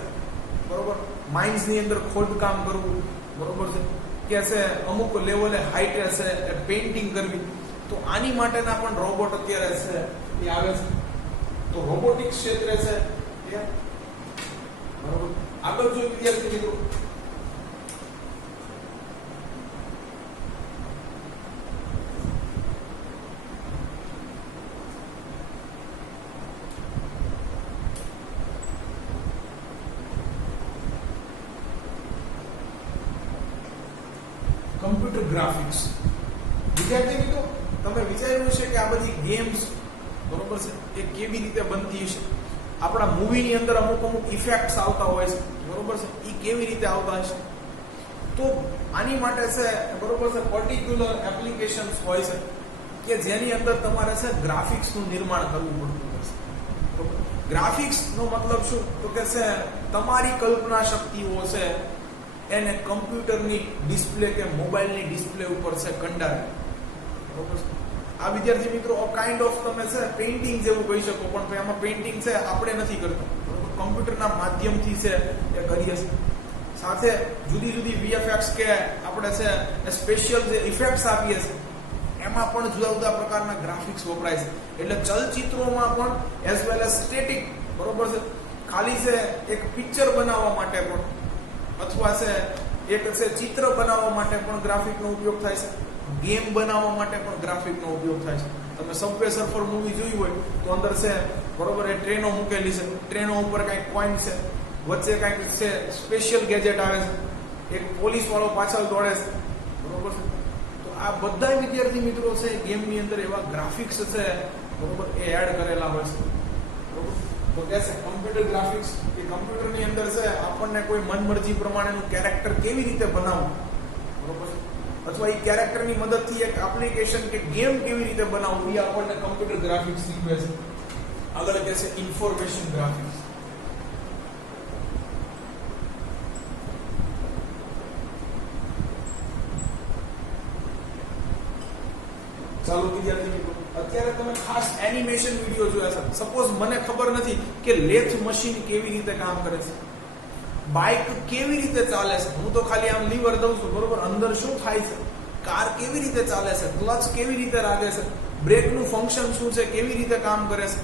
બરોબર, માઇન્સ ની અંદર ખોદકામ કરવું બરોબર છે કે છે અમુક લેવલે હાઈટે છે એ પેઇન્ટિંગ કરવી. તો આની માટેના પણ રોબોટ અત્યારે છે એ આવે છે. તો રોબોટિક્સ ક્ષેત્રે છે એ બરોબર. આગળ જો વિદ્યાર્થી મિત્રો કમ્પ્યુટર ગ્રાફિક્સ. વિદ્યાર્થી મિત્રો તમે વિચાર્યું છે કે આ બધી ગેમ્સ બરોબર છે એ કેવી રીતે બનતી હશે. આપણા મૂવીની અંદર અમુક ઇફેક્ટ્સ આવતા હોય છે બરોબર છે, એ કેવી રીતે આવતા હશે. તો આની માટે છે બરોબર છે પર્ટિક્યુલર એપ્લિકેશન્સ હોય છે કે જેની અંદર તમારે છે ગ્રાફિક્સનું નિર્માણ કરવું પડતું હોય છે. ગ્રાફિક્સનો મતલબ શું તો કે છે તમારી કલ્પના શક્તિઓ છે એને કમ્પ્યુટરની ડિસ્પ્લે કે મોબાઈલની ડિસ્પ્લે ઉપર છે કંડારે બરોબર છે. આ વિદ્યાર્થી મિત્રો કાઇન્ડ ઓફ તમે છે પેઇન્ટિંગ જેવું કહી શકો, પણ એમાં પેઇન્ટિંગ છે આપણે નથી કરતા બરોબર, કમ્પ્યુટરના માધ્યમથી છે એ કરીએ છીએ. સાથે જુદી જુદી VFX કે આપણે છે એ સ્પેશિયલ જે ઇફેક્ટ્સ આપીએ છીએ એમાં પણ જુદા જુદા પ્રકારના ગ્રાફિક્સ વપરાય છે. એટલે ચલચિત્રોમાં પણ એઝ વેલ એઝ સ્ટેટિક બરોબર છે ખાલી છે એક પિક્ચર બનાવવા માટે પણ અથવા છે એક છે ચિત્ર બનાવવા માટે પણ ગ્રાફિકનો ઉપયોગ થાય છે. ગેમ બનાવવા માટે પણ ગ્રાફિકનો ઉપયોગ થાય છે. તમે સબવે સર્ફર મૂવી જોઈ હોય તો અંદર છે બરોબર એ ટ્રેનો મૂકેલી છે, ટ્રેનો ઉપર કંઈક કોઈન છે, વચ્ચે કંઈક છે સ્પેશિયલ ગેજેટ આવે છે, એક પોલીસ વાળો પાછળ દોડે છે બરોબર છે. તો આ બધા વિદ્યાર્થી મિત્રો છે ગેમની અંદર એવા ગ્રાફિક્સ છે બરોબર એ એડ કરેલા હોય છે બરોબર. તો કે છે કમ્પ્યુટર ગ્રાફિક્સ કે કમ્પ્યુટરની અંદર છે આપણને કોઈ મનમરજી પ્રમાણેનું કેરેક્ટર કેવી રીતે બનાવવું બરોબર, અથવા એ કેરેક્ટરની મદદથી એક એપ્લિકેશન કે ગેમ કેવી રીતે બનાવવું એ આપણને કમ્પ્યુટર ગ્રાફિક્સ શીખવે છે. આગળ કે છે ઇન્ફોર્મેશન ગ્રાફિક્સ. ચાલો વિદ્યાર્થી મિત્રો અત્યારે તમે ખાસ એનિમેશન વિડીયો જોયા છે. સપોઝ મને ખબર નથી કે લેથ મશીન કેવી રીતે કામ કરે છે, બાઇક કેવી રીતે ચાલે છે, હું તો ખાલી આમ લીવર દઉં છું બરોબર, અંદર શું થાય છે, કાર કેવી રીતે ચાલે છે, ક્લચ કેવી રીતે લાગે છે, બ્રેકનું ફંક્શન શું છે, કેવી રીતે કામ કરે છે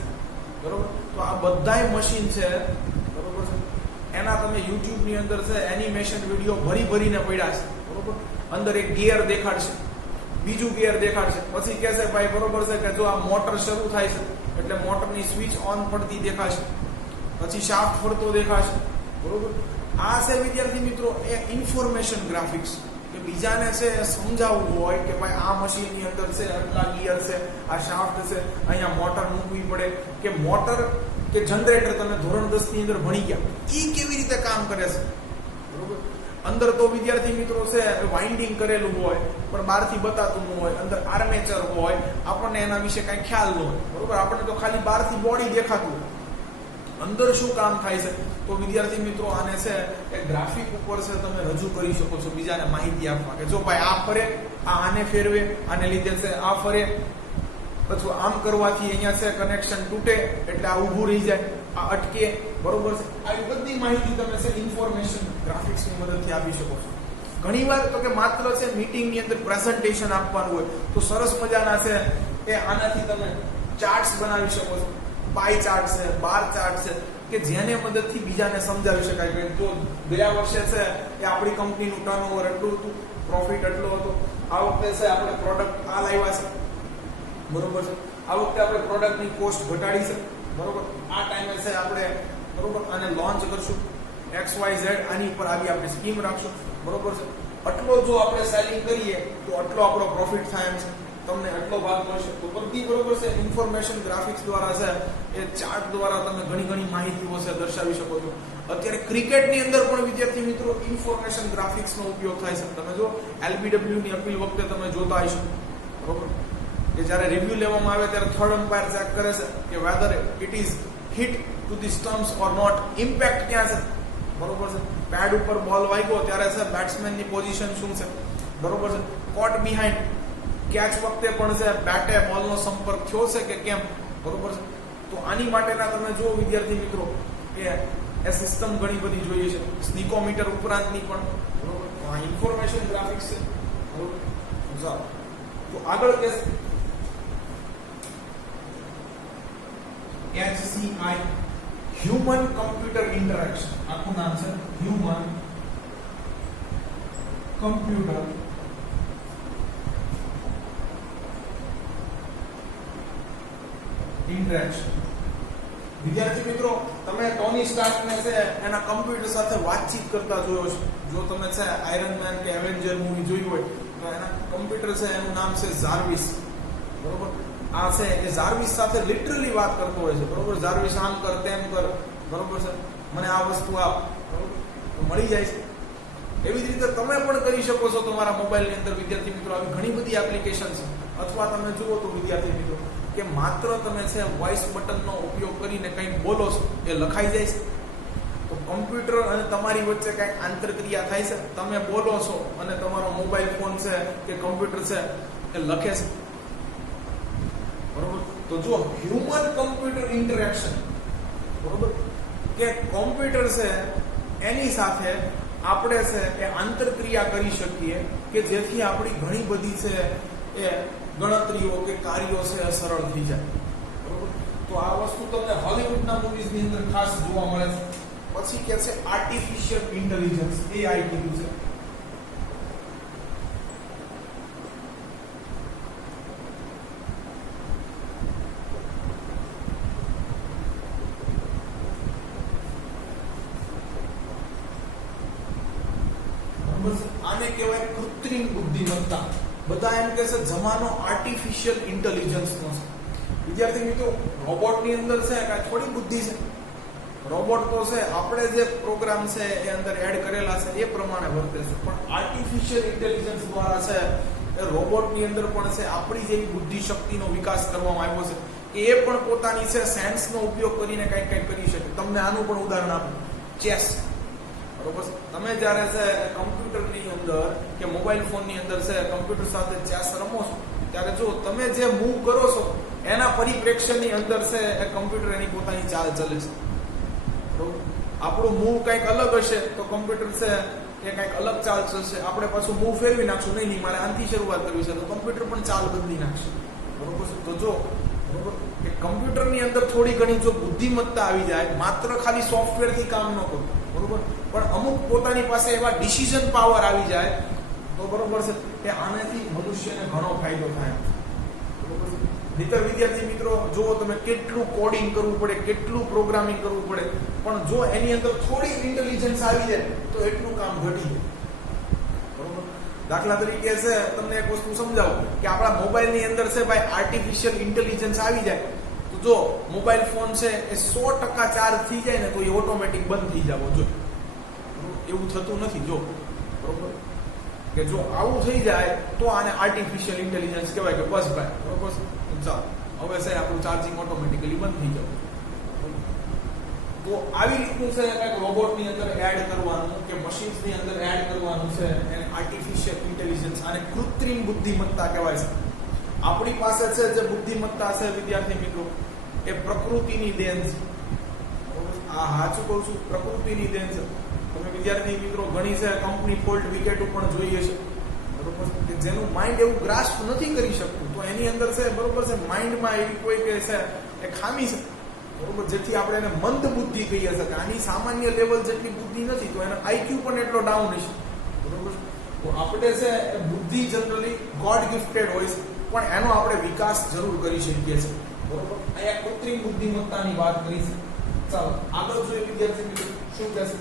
બરોબર. તો આ બધાય મશીન છે બરોબર છે એના તમે YouTube ની અંદર છે એનિમેશન વિડીયો ભરીને પડ્યા છે બરોબર. અંદર એક ગિયર દેખાડશે, બીજું ગિયર દેખાડશે, પછી કહેશે ભાઈ બરોબર છે કે જો આ મોટર શરૂ થાય છે એટલે મોટરની સ્વિચ ઓન પડતી દેખાશે, પછી શાફ્ટ ફરતો દેખાશે બરોબર. આ છે વિદ્યાર્થી મિત્રો એ ઇન્ફોર્મેશન ગ્રાફિક્સ કે બીજાને છે સમજાવવું હોય કે ભાઈ આ મશીનની અંદર છે આટલા ગિયર છે, આ શાફ્ટ છે, અહીંયા મોટર મૂકવી પડે, કે મોટર કે જનરેટર તમે ધોરણ 10 ની અંદર ભણી ગયા એ કેવી રીતે કામ કરે છે બરોબર. અંદર તો વિદ્યાર્થી મિત્રો છે વાઇન્ડિંગ કરેલું હોય પણ બહારથી બતાતું ન હોય, અંદર આર્મેચર હોય, આપણને એના વિશે કઈ ખ્યાલ ન હોય બરોબર. આપણને તો ખાલી બહારથી બોડી દેખાતું હોય, અંદર શું કામ થાય છે તો વિદ્યાર્થી મિત્રો આને છે એ ગ્રાફિક ઉપર છે તમે રજૂ કરી શકો છો બીજાને માહિતી આપવા કે જો ભાઈ આ ફરે આને ફેરવે આને લીધે છે આ ફરે અથવા આમ કરવાથી અહીંયા છે કનેક્શન તૂટે એટલે આ ઊભું રહી જાય આ અટકે બરોબર છે આવી બધી માહિતી તમે છે ઇન્ફોર્મેશન ગ્રાફિક્સની મદદથી આપી શકો છો ઘણીવાર તો કે માત્ર છે મીટિંગની અંદર પ્રેઝન્ટેશન આપવાનું હોય તો સરસ મજાના છે એ આનાથી તમે ચાર્ટ્સ બનાવી શકો છો પાઈ ચાર્ટ છે બાર ચાર્ટ છે કે જેને મદદથી બીજાને સમજાવી શકાય કે જો ગયા વર્ષે છે એ આપણી કંપનીનું ટર્નઓવર એટલું હતું પ્રોફિટ એટલો હતો આ વખતે છે આપણે પ્રોડક્ટ આ લાવ્યા છે બરોબર છે આ વખતે આપણે પ્રોડક્ટની કોસ્ટ ઘટાડી છે બરોબર આ ટાઈમે છે આપણે બરોબર આને લોન્ચ કરશું XYZ આની ઉપર આવી આપણે સ્કીમ રાખશું બરોબર છે આટલો જો આપણે સેલિંગ કરીએ તો આટલો આપણો પ્રોફિટ થાય એમ છે તમને આટલો ભાગ મળશે તો બધી બરોબર છે ઇન્ફોર્મેશન ગ્રાફિક્સ દ્વારા છે એ ચાર્ટ દ્વારા તમે ઘણી માહિતીઓ છે દર્શાવી શકો છો અત્યારે ક્રિકેટની અંદર પણ વિદ્યાર્થી મિત્રો ઇન્ફોર્મેશન ગ્રાફિક્સનો ઉપયોગ થાય છે તમે જો LBW ની અપીલ વખતે તમે જોતા હશો બરોબર કે જ્યારે રિવ્યુ લેવામાં આવે ત્યારે થર્ડ અમ્પાયર ચેક કરે છે કે whether it is hit to the stumps or not impact ક્યાં છે બરોબર છે પેડ ઉપર બોલ વાગ્યો ત્યારે છે બેટ્સમેનની પોઝિશન શું છે બરોબર છે કોટ બિહાઇન્ડ કેચ વખતે પણ છે બેટે બોલનો સંપર્ક થયો છે કે કેમ બરોબર છે તો આની માટેના તમે જો વિદ્યાર્થી મિત્રો એ સિસ્ટમ ઘણી બધી જોઈએ છે સ્નીકોમીટર ઉપરાંતની પણ બરોબર આ ઇન્ફોર્મેશન ગ્રાફિક્સ છે બરોબર ચાલો તો આગળ કે HCI હ્યુમન કમ્પ્યુટર ઇન્ટરેક્શન આખું નામ છે હ્યુમન કમ્પ્યુટર ઇન્ટરેક્શન વિદ્યાર્થી મિત્રો તમે ટોની સ્ટાર્કને છે એના કમ્પ્યુટર સાથે વાતચીત કરતા જોયો છે જો તમે છે આયરન મેન કે એવેન્જર મૂવી જોઈ હોય તો એના કમ્પ્યુટર છે એનું નામ છે જાર્વિસ બરોબર આ છે એ જાર્વિસ સાથે લિટરલી વાત કરતો હોય છે બરોબર જાર્વિસ આમ કર તેમ કર બરોબર છે મને આ વસ્તુ આપ બરોબર તો મળી જાય છે એવી જ રીતે તમે પણ કરી શકો છો તમારા મોબાઈલની અંદર વિદ્યાર્થી મિત્રો આવી ઘણી બધી એપ્લિકેશન છે અથવા તમે જુઓ તો વિદ્યાર્થી મિત્રો કે માત્ર તમે છે વોઇસ બટનનો ઉપયોગ કરીને કંઈક બોલો છો એ લખાઈ જાય છે તો કમ્પ્યુટર અને તમારી વચ્ચે કંઈક આંતરક્રિયા થાય છે તમે બોલો છો અને તમારો મોબાઈલ ફોન છે કે કમ્પ્યુટર છે એ લખે છે બરોબર તો જો હ્યુમન કમ્પ્યુટર ઇન્ટરેક્શન બરોબર કે કોમ્પ્યુટર છે એની સાથે આપણે છે એ આંતરક્રિયા કરી શકીએ કે જેથી આપણી ઘણી બધી છે એ ગણતરીઓ કે કાર્યો છે એ સરળ થઈ જાય બરોબર તો આ વસ્તુ તમને હોલિવૂડના મૂવીઝની અંદર ખાસ જોવા મળે છે પછી કે છે આર્ટિફિશિયલ ઇન્ટેલિજન્સ AI કીધું છે આને કહેવાય કૃત્રિમ બુદ્ધિમત્તા બધા એમ કહે છે જમાનો આર્ટિફિશિયલ ઇન્ટેલિજન્સનો છે વિદ્યાર્થી મિત્રો રોબોટની અંદર છે કે થોડી બુદ્ધિ છે રોબોટ તો છે આપણે જે પ્રોગ્રામ છે એ અંદર એડ કરેલા છે એ પ્રમાણે વર્તે છે પણ આર્ટિફિશિયલ ઇન્ટેલિજન્સ દ્વારા છે એ રોબોટની અંદર પણ છે આપણી જેવી બુદ્ધિ શક્તિનો વિકાસ કરવામાં આવ્યો છે કે એ પણ પોતાની છે સેન્સનો ઉપયોગ કરીને કંઈક કરી શકે તમને આનું પણ ઉદાહરણ આપું ચેસ બરોબર તમે જ્યારે છે કમ્પ્યુટરની અંદર કે મોબાઈલ ફોનની અંદર છે કમ્પ્યુટર સાથે ચેસ રમો છો ત્યારે જો તમે જે મૂવ કરો છો એના પરિપ્રેક્ષ્યની અંદર છે એ કમ્પ્યુટર એની પોતાની ચાલ ચલે છે બરોબર આપણું મૂવ કંઈક અલગ હશે તો કમ્પ્યુટર છે એ કંઈક અલગ ચાલ ચલશે આપણે પાછું મૂવ ફેરવી નાખશું નહીં મારે આનથી શરૂઆત કરવી છે તો કમ્પ્યુટર પણ ચાલ બદલી નાખશે બરોબર છે તો જો બરોબર કે કમ્પ્યુટરની અંદર થોડી ઘણી જો બુદ્ધિમત્તા આવી જાય માત્ર ખાલી સોફ્ટવેરથી કામ ન કરું બરોબર પણ અમુક પોતાની પાસે એવા ડિસિઝન પાવર આવી જાય તો બરોબર છે કે આનાથી મનુષ્યને ઘણો ફાયદો થાય બરોબર છે નહીંતર વિદ્યાર્થી મિત્રો જો તમે કેટલું કોડિંગ કરવું પડે કેટલું પ્રોગ્રામિંગ કરવું પડે પણ જો એની અંદર થોડી ઇન્ટેલિજન્સ આવી જાય તો એટલું કામ ઘટી જાય બરોબર દાખલા તરીકે છે તમને એક વસ્તુ સમજાવું કે આપણા મોબાઈલની અંદર છે ભાઈ આર્ટિફિશિયલ ઇન્ટેલિજન્સ આવી જાય તો જો મોબાઈલ ફોન છે એ 100% ચાર્જ થઈ જાય ને તો એ ઓટોમેટિક બંધ થઈ જવો જોઈએ એવું થતું નથી જો બરોબર કે જો આવું થઈ જાય તો આને આર્ટિફિશિયલ ઇન્ટેલિજન્સ કહેવાય કે બસ ભાઈ બરોબર ચાલો હવે છે આપણું ચાર્જિંગ ઓટોમેટિકલી બંધ થઈ જવું તો આવી રીતનું છે કંઈક રોબોટની અંદર એડ કરવાનું કે મશીન્સની અંદર એડ કરવાનું છે એને આર્ટિફિશિયલ ઇન્ટેલિજન્સ અને કૃત્રિમ બુદ્ધિમત્તા કહેવાય છે. આપણી પાસે છે જે બુદ્ધિમત્તા છે વિદ્યાર્થી મિત્રો એ પ્રકૃતિની દેન છે. આ સાચું કહું છું, પ્રકૃતિની દેન છે. તમે વિદ્યાર્થી મિત્રો ઘણી છે કંપની ફોલ્ટ વિકેટો પણ જોઈએ છે બરોબર, કે જેનું માઇન્ડ એવું ગ્રાસ્પ નથી કરી શકતું, તો એની અંદર છે બરોબર છે માઇન્ડમાં એવી કોઈ કે છે એ ખામી છે બરોબર, જેથી આપણે એને મંદ બુદ્ધિ કહીએ છીએ કે આની સામાન્ય લેવલ જેટલી બુદ્ધિ નથી, તો એનો આઈક્યુ પણ એટલો ડાઉન હશે બરોબર. તો આપણે છે એ બુદ્ધિ જનરલી ગોડ ગિફ્ટેડ હોય છે, પણ એનો આપણે વિકાસ જરૂર કરી શકીએ છીએ બરોબર. અહીંયા કૃત્રિમ બુદ્ધિમત્તાની વાત કરી છે. ચાલો આગળ જોઈએ વિદ્યાર્થી મિત્રો શું કહેશે.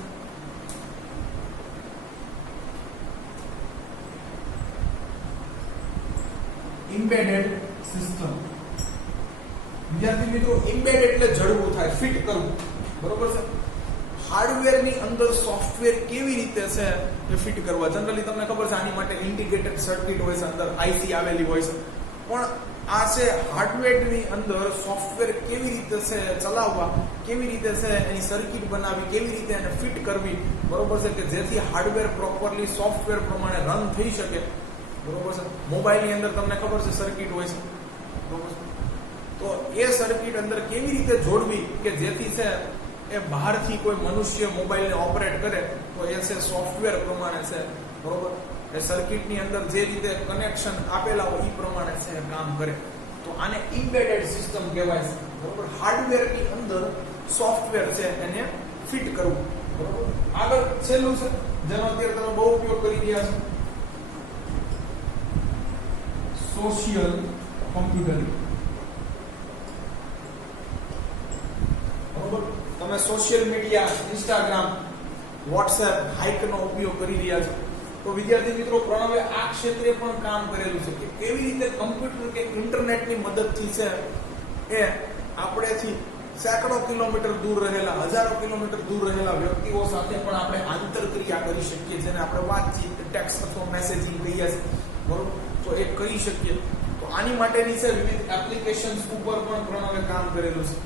ઇમ્બેડેડ સિસ્ટમ. વિદ્યાર્થી મિત્રો ઇમ્બેડ એટલે જડવું થાય, ફિટ કરવું બરોબર છે. હાર્ડવેરની અંદર સોફ્ટવેર કેવી રીતે છે એ ફિટ કરવા. જનરલી તમને ખબર છે આની માટે ઇન્ટિગ્રેટેડ સર્કિટ હોય છે, અંદર આઈસી આવેલી હોય છે, પણ આ છે હાર્ડવેરની અંદર સોફ્ટવેર કેવી રીતે છે ચલાવવા, કેવી રીતે છે એની સર્કિટ બનાવવી, કેવી રીતે એને ફિટ કરવી બરોબર છે, કે જેથી હાર્ડવેર પ્રોપરલી સોફ્ટવેર પ્રમાણે રન થઈ શકે બરોબર છે. મોબાઈલની અંદર તમને ખબર છે સર્કિટ હોય છે બરોબર, તો એ સર્કિટ અંદર કેવી રીતે જોડવી કે જેથી છે એ બહારથી કોઈ મનુષ્ય મોબાઈલને ઓપરેટ કરે તો એ છે સોફ્ટવેર પ્રમાણે છે બરોબર, એ સર્કિટની અંદર જે રીતે કનેક્શન આપેલા હોય એ પ્રમાણે છે કામ કરે. તો આને ઇમ્બેડેડ સિસ્ટમ કહેવાય છે બરોબર. હાર્ડવેરની અંદર સોફ્ટવેર છે એને ફિટ કરવું બરોબર. આગળ છેલ્લું છે જેનો અત્યારે તમે બહુ ઉપયોગ કરી રહ્યા છો, સોશિયલ કોમ્પ્યુટરિંગ બરોબર. તમે સોશિયલ મીડિયા, ઇન્સ્ટાગ્રામ, વોટ્સએપ, હાઇકનો ઉપયોગ કરી રહ્યા છો, તો વિદ્યાર્થી મિત્રો પ્રણવે આ ક્ષેત્રે પણ કામ કરેલું છે કે કેવી રીતે કમ્પ્યુટર કે ઇન્ટરનેટની મદદથી છે એ આપણેથી સેંકડો કિલોમીટર દૂર રહેલા, હજારો કિલોમીટર દૂર રહેલા વ્યક્તિઓ સાથે પણ આપણે આંતરક્રિયા કરી શકીએ, જેને આપણે વાતચીત, ટેક્સ્ટ અથવા મેસેજિંગ કહીએ છીએ બરોબર, તો એ કરી શકીએ. તો આની માટેની છે વિવિધ એપ્લિકેશન્સ ઉપર પણ પ્રણવે કામ કરેલું છે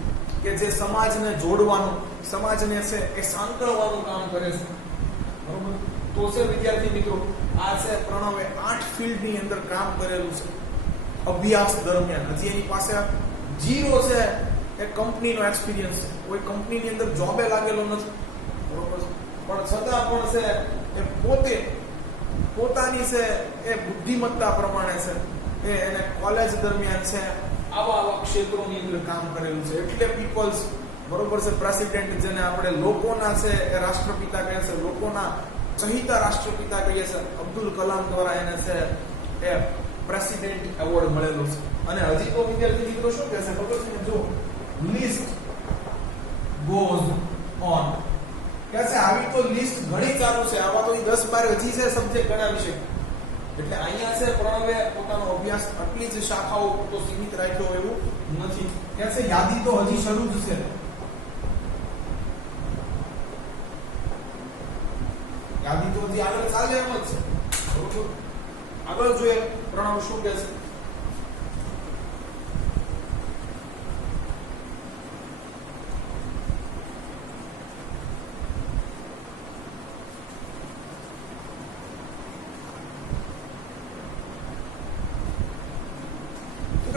કે જે સમાજને જોડવાનું, સમાજને છે એ સાંકળવાનું કામ કરે છે બરોબર. તો છે વિદ્યાર્થી મિત્રો આ છે પ્રણવે 8 ફિલ્ડની અંદર કામ કરેલું છે અભ્યાસ દરમિયાન. હજી એની પાસે 0 છે એ કંપનીનો એક્સપિરિયન્સ છે, કોઈ કંપનીની અંદર જોબે લાગેલો નથી બરોબર, પણ છતાં પણ છે એ પોતાની છે એ બુદ્ધિમત્તા પ્રમાણે છે એને કોલેજ દરમિયાન છે આવા ક્ષેત્રોની અંદર કામ કરેલું છે. એટલે પીપલ્સ બરોબર છે પ્રેસિડેન્ટ, જેને આપણે લોકોના છે એ રાષ્ટ્રપિતા કહે છે, લોકોના ચહિતા રાષ્ટ્રપિતા કહીએ છીએ, અબ્દુલ કલામ દ્વારા એને છે એ પ્રેસિડેન્ટ એવોર્ડ મળેલો છે. અને હજી તો વિદ્યાર્થી મિત્રો શું કહેશે ખબર છે, જો લિસ્ટ ગોઝ ઓન કહેશે, આવી તો લિસ્ટ ઘણી ચાલુ છે, આવા તો 10-12 હજી છે સબ્જેક્ટ ગણાવી શકે. એટલે અહીંયા છે પ્રણવે પોતાનો અભ્યાસ આટલી જ શાખાઓ તો સીમિત રાખ્યો એવું નથી, કહેશે યાદી તો હજી શરૂ જ છે. યાદી તો હજી આગળ ચાલે એમ જ છે બરોબર. આગળ જોઈએ પ્રણવ શું કહે છે.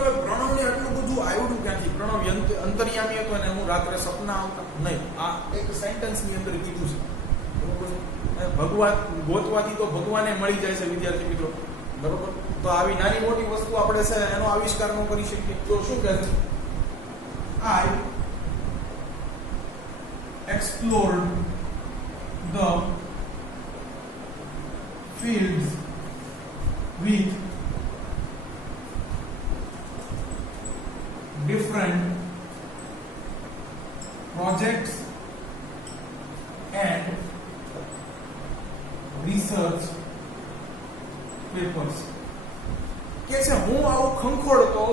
પ્રણવને આટલું બધું આવડું ક્યાંથી? પ્રણવ અંતર્યામી હતો અને હું રાત્રે સપના આવતા નહીં, આ એક સેન્ટેન્સ ની અંદર કીધું છે બરોબર. ભગવાન ગોતવાથી તો ભગવાને મળી જાય છે વિદ્યાર્થી મિત્રો બરોબર. તો આવી નાની મોટી વસ્તુ આપણે છે એનો આવિષ્કાર ન કરી શકીએ. તો શું કહે છે, I explored the fields with different projects and research papers. કે છે હું આવું ખંખોળતો,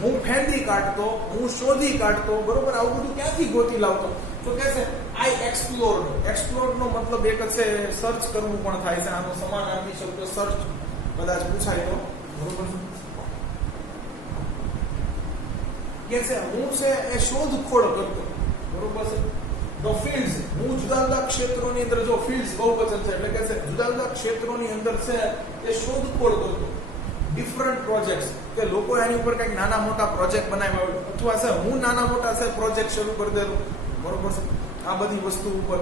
હું ફેંદી કાઢતો, હું શોધી કાઢતો બરોબર, આવું બધું ક્યાંથી ગોતી લાવતો? તો કે છે આઈ એક્સપ્લોર્ડ. એક્સપ્લોર્ડ નો મતલબ એક છે સર્ચ કરવું પણ થાય છે, આનો સમાનાર્થી શબ્દ સર્ચ કદાચ પૂછાય તો બરોબર. કે છે હું છે એ શોધખોળ કરતો બરોબર છે, તો ફિલ્ડ્સ, હું જુદા જુદા ક્ષેત્રોની અંદર, જો ફિલ્ડ્સ બહુવચન છે એટલે કે છે જુદા જુદા ક્ષેત્રોની અંદર છે એ શોધખોળ કરતો, ડિફરન્ટ પ્રોજેક્ટ્સ, કે લોકો એની ઉપર કંઈક નાના મોટા પ્રોજેક્ટ બનાવ્યા હોય, અથવા છે હું નાના મોટા છે પ્રોજેક્ટ શરૂ કરી દેલો, બરોબર છે, આ બધી વસ્તુ ઉપર.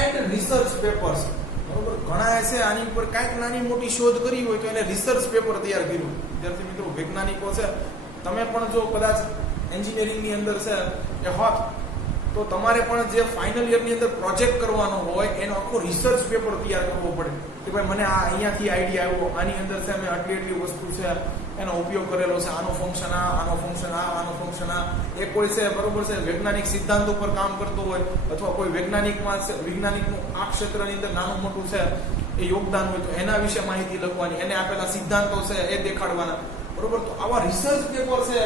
એન્ડ રિસર્ચ પેપર્સ, બરોબર, ઘણા છે આની ઉપર કાંઈક નાની મોટી શોધ કરી હોય તો એને રિસર્ચ પેપર તૈયાર કર્યું. વિદ્યાર્થી મિત્રો, વૈજ્ઞાનિકો છે, તમે પણ જો કદાચ એન્જિનિયરિંગની અંદર છે એ હોત તો તમારે પણ જે ફાઇનલ યરની અંદર પ્રોજેક્ટ કરવાનો હોય એનો આખો રિસર્ચ પેપર તૈયાર કરવો પડે કે ભાઈ મને આ અહીંયાથી આઈડિયા આવ્યો, આની અંદર છે મેં આટલી વસ્તુ છે એનો ઉપયોગ કરેલો છે, આનો ફંક્શન આ, આનો ફંક્શન આ, આનો ફંક્શન આ. એ કોઈ છે, બરોબર છે, વૈજ્ઞાનિક સિદ્ધાંત ઉપર કામ કરતો હોય અથવા કોઈ વૈજ્ઞાનિકનું આ ક્ષેત્રની અંદર નાનું મોટું છે એ યોગદાન હોય તો એના વિશે માહિતી લખવાની, એને આપેલા સિદ્ધાંતો છે એ દેખાડવાના, બરોબર. તો આવા રિસર્ચ પેપર છે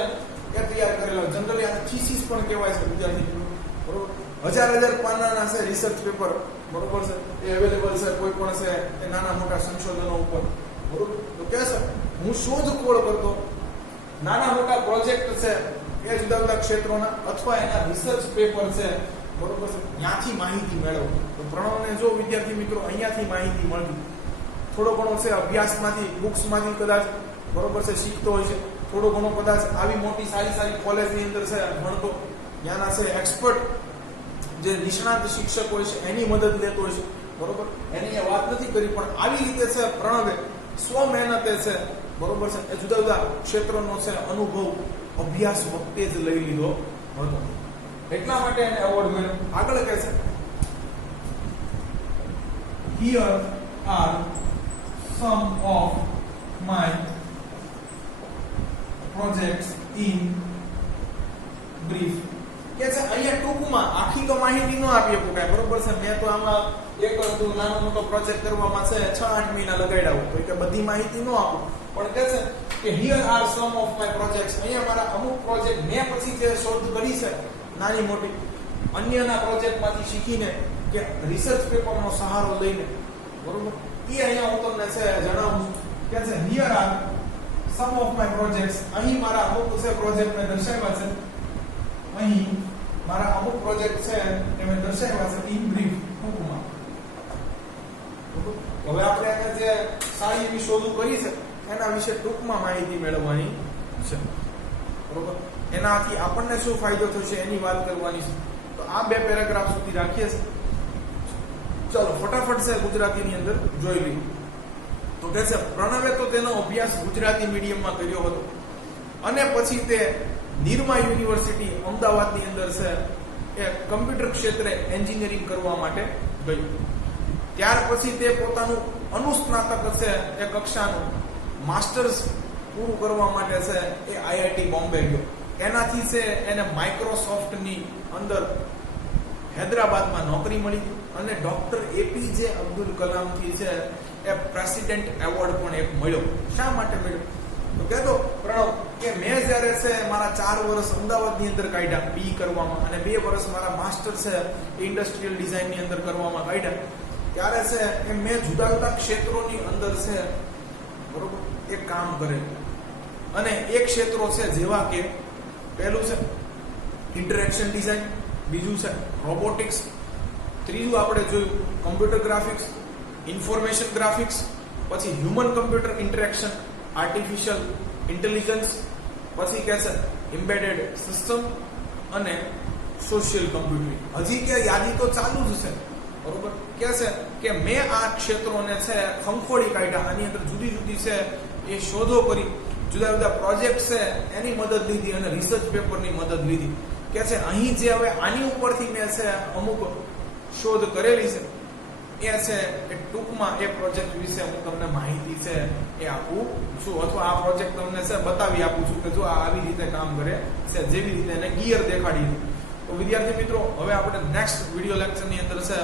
એ તૈયાર કરેલા, જનરલી આ થીસીસ પણ કહેવાય છે વિદ્યાર્થી, બરોબર. હજાર પાનાના છે રિસર્ચ પેપર, બરોબર છે, એ અવેલેબલ છે કોઈ પણ છે એ નાના મોટા સંશોધનો ઉપર, બરોબર. તો કે છે હું શોધખોળ કરતો, નાના મોટા પ્રોજેક્ટ છે એ જુદા જુદા ક્ષેત્રોના અથવા એના રિસર્ચ પેપર છે, બરોબર છે, ત્યાંથી માહિતી મેળવો. તો પ્રણવને જો વિદ્યાર્થી મિત્રો અહીંયાથી માહિતી મળતી, થોડો ઘણો છે અભ્યાસમાંથી, બુક્સમાંથી કદાચ, બરોબર છે, શીખતો હોય છે, થોડો ઘણો કદાચ આવી મોટી સારી કોલેજની અંદર છે ભણતો, ત્યાંના છે એક્સપર્ટ જે નિષ્ણાત શિક્ષક હોય છે એની મદદ લેતો હોય છે, બરોબર. એની વાત નથી કરી, પણ આવી રીતે છે પ્રણવે સ્વ મહેનતે છે, બરોબર છે, એ જુદા જુદા ક્ષેત્રનો છે અનુભવ અભ્યાસ વખતે જ લઈ લીધો હતો, એટલા માટે એને એવોર્ડ મળ્યો. આગળ કહે છે here are some of my projects in brief. કે છે અહીંયા ટૂંકમાં, આખી તો માહિતી ન આપી શકું કાંઈ, બરોબર છે. મેં તો આમાં એક નાનો મોટો પ્રોજેક્ટ કરવામાં છે 6-8 મહિના લગાડ્યા હોય તો કે બધી માહિતી ન આપું, પણ કે છે કે here are some of my projects, અહીંયા મારા અમુક પ્રોજેક્ટ મેં પછી જે શોધ કરી છે નાની મોટી અન્યના પ્રોજેક્ટમાંથી શીખીને કે રિસર્ચ પેપરનો સહારો લઈને, બરોબર, એ અહીંયા હું તમને છે જણાવું કે છે here are some of my projects. અહીં મારા અમુક છે પ્રોજેક્ટ મેં દર્શાવ્યા છે, અહીં મારા અમુક પ્રોજેક્ટ છે એ મેં દર્શાવ્યા છે ઇન બ્રીફ, ટૂંકમાં. હવે આપણે એને જે સારી એવી શોધો કરી છે એના વિશે ટૂંકમાં માહિતી મેળવવાની છે, બરોબર. એનાથી આપણને શું ફાયદો થશે એની વાત કરવાની છે. તો આ 2 પેરેગ્રાફ સુધી રાખીએ છીએ. ચલો ફટાફટ છે ગુજરાતીની અંદર જોઈ લઈએ. તો કે છે પ્રણવે તો તેનો અભ્યાસ ગુજરાતી મીડિયમમાં કર્યો હતો અને પછી તે નિરમા યુનિવર્સિટી અમદાવાદની અંદર છે એ કમ્પ્યુટર ક્ષેત્રે એન્જિનિયરિંગ કરવા માટે ગયું. ત્યાર પછી તે પોતાનું અનુસ્નાતક છે એ કક્ષાનું માસ્ટર્સ પૂરું કરવા માટે છે એ આઈઆઈટી બોમ્બે ગયો. એનાથી છે એને માઇક્રોસોફ્ટની અંદર હૈદરાબાદમાં નોકરી મળી અને ડોક્ટર એપીજે અબ્દુલ કલામથી છે એ પ્રેસિડેન્ટ એવોર્ડ પણ એક મળ્યો. શા માટે મળ્યો? તો કહેતો પ્રણવ કે મેં જ્યારે છે મારા 4 વર્ષ અમદાવાદની અંદર કાઢ્યા બી કરવામાં અને 2 વર્ષ મારા માસ્ટર છે ઇન્ડસ્ટ્રીયલ ડિઝાઇનની અંદર કરવામાં કાઢ્યા, ત્યારે છે એ મેં જુદા જુદા ક્ષેત્રોની અંદર છે, બરોબર, એ કામ કરેલું. અને એ ક્ષેત્રો છે જેવા કે પહેલું છે ઇન્ટરેક્શન ડિઝાઇન, બીજું છે રોબોટિક્સ, ત્રીજું આપણે જોયું કમ્પ્યુટર ગ્રાફિક્સ, ઇન્ફોર્મેશન ગ્રાફિક્સ, પછી human computer interaction, artificial intelligence, પછી કે છે એમ્બેડેડ સિસ્ટમ અને સોશિયલ કમ્પ્યુટિંગ. હજી કે યાદી તો ચાલુ જ છે, બરોબર. કે છે કે મેં આ ક્ષેત્રોને છે ખંખોળી કાઢ્યા, આની અંદર જુદી જુદી છે એ શોધો કરી, જુદા જુદા પ્રોજેક્ટ છે એની મદદ લીધી અને રિસર્ચ પેપરની મદદ લીધી. કે છે અહીં જે હવે આની ઉપરથી મેં છે અમુક શોધ કરેલી છે એ છે એ ટૂંકમાં એ પ્રોજેક્ટ વિશે હું તમને માહિતી છે એ આપું છું, અથવા આ પ્રોજેક્ટ તમને છે બતાવી આપું છું કે જો આ આવી રીતે કામ કરે છે, જેવી રીતે એને ગિયર દેખાડી દીધું. તો વિદ્યાર્થી મિત્રો, હવે આપણે નેક્સ્ટ વિડીયો લેક્ચરની અંદર છે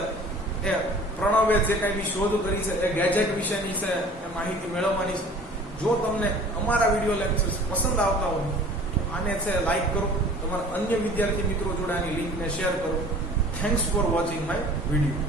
એ પ્રણવે જે કઈ બી શોધ કરી છે એ ગેજેટ વિશેની છે એ માહિતી મેળવવાની છે. જો તમને અમારા વિડીયો લેક્ચર્સ પસંદ આવતા હોય તો આને છે લાઈક કરો, તમારા અન્ય વિદ્યાર્થી મિત્રો જોડે આની લિંકને શેર કરો. Thanks for watching my video.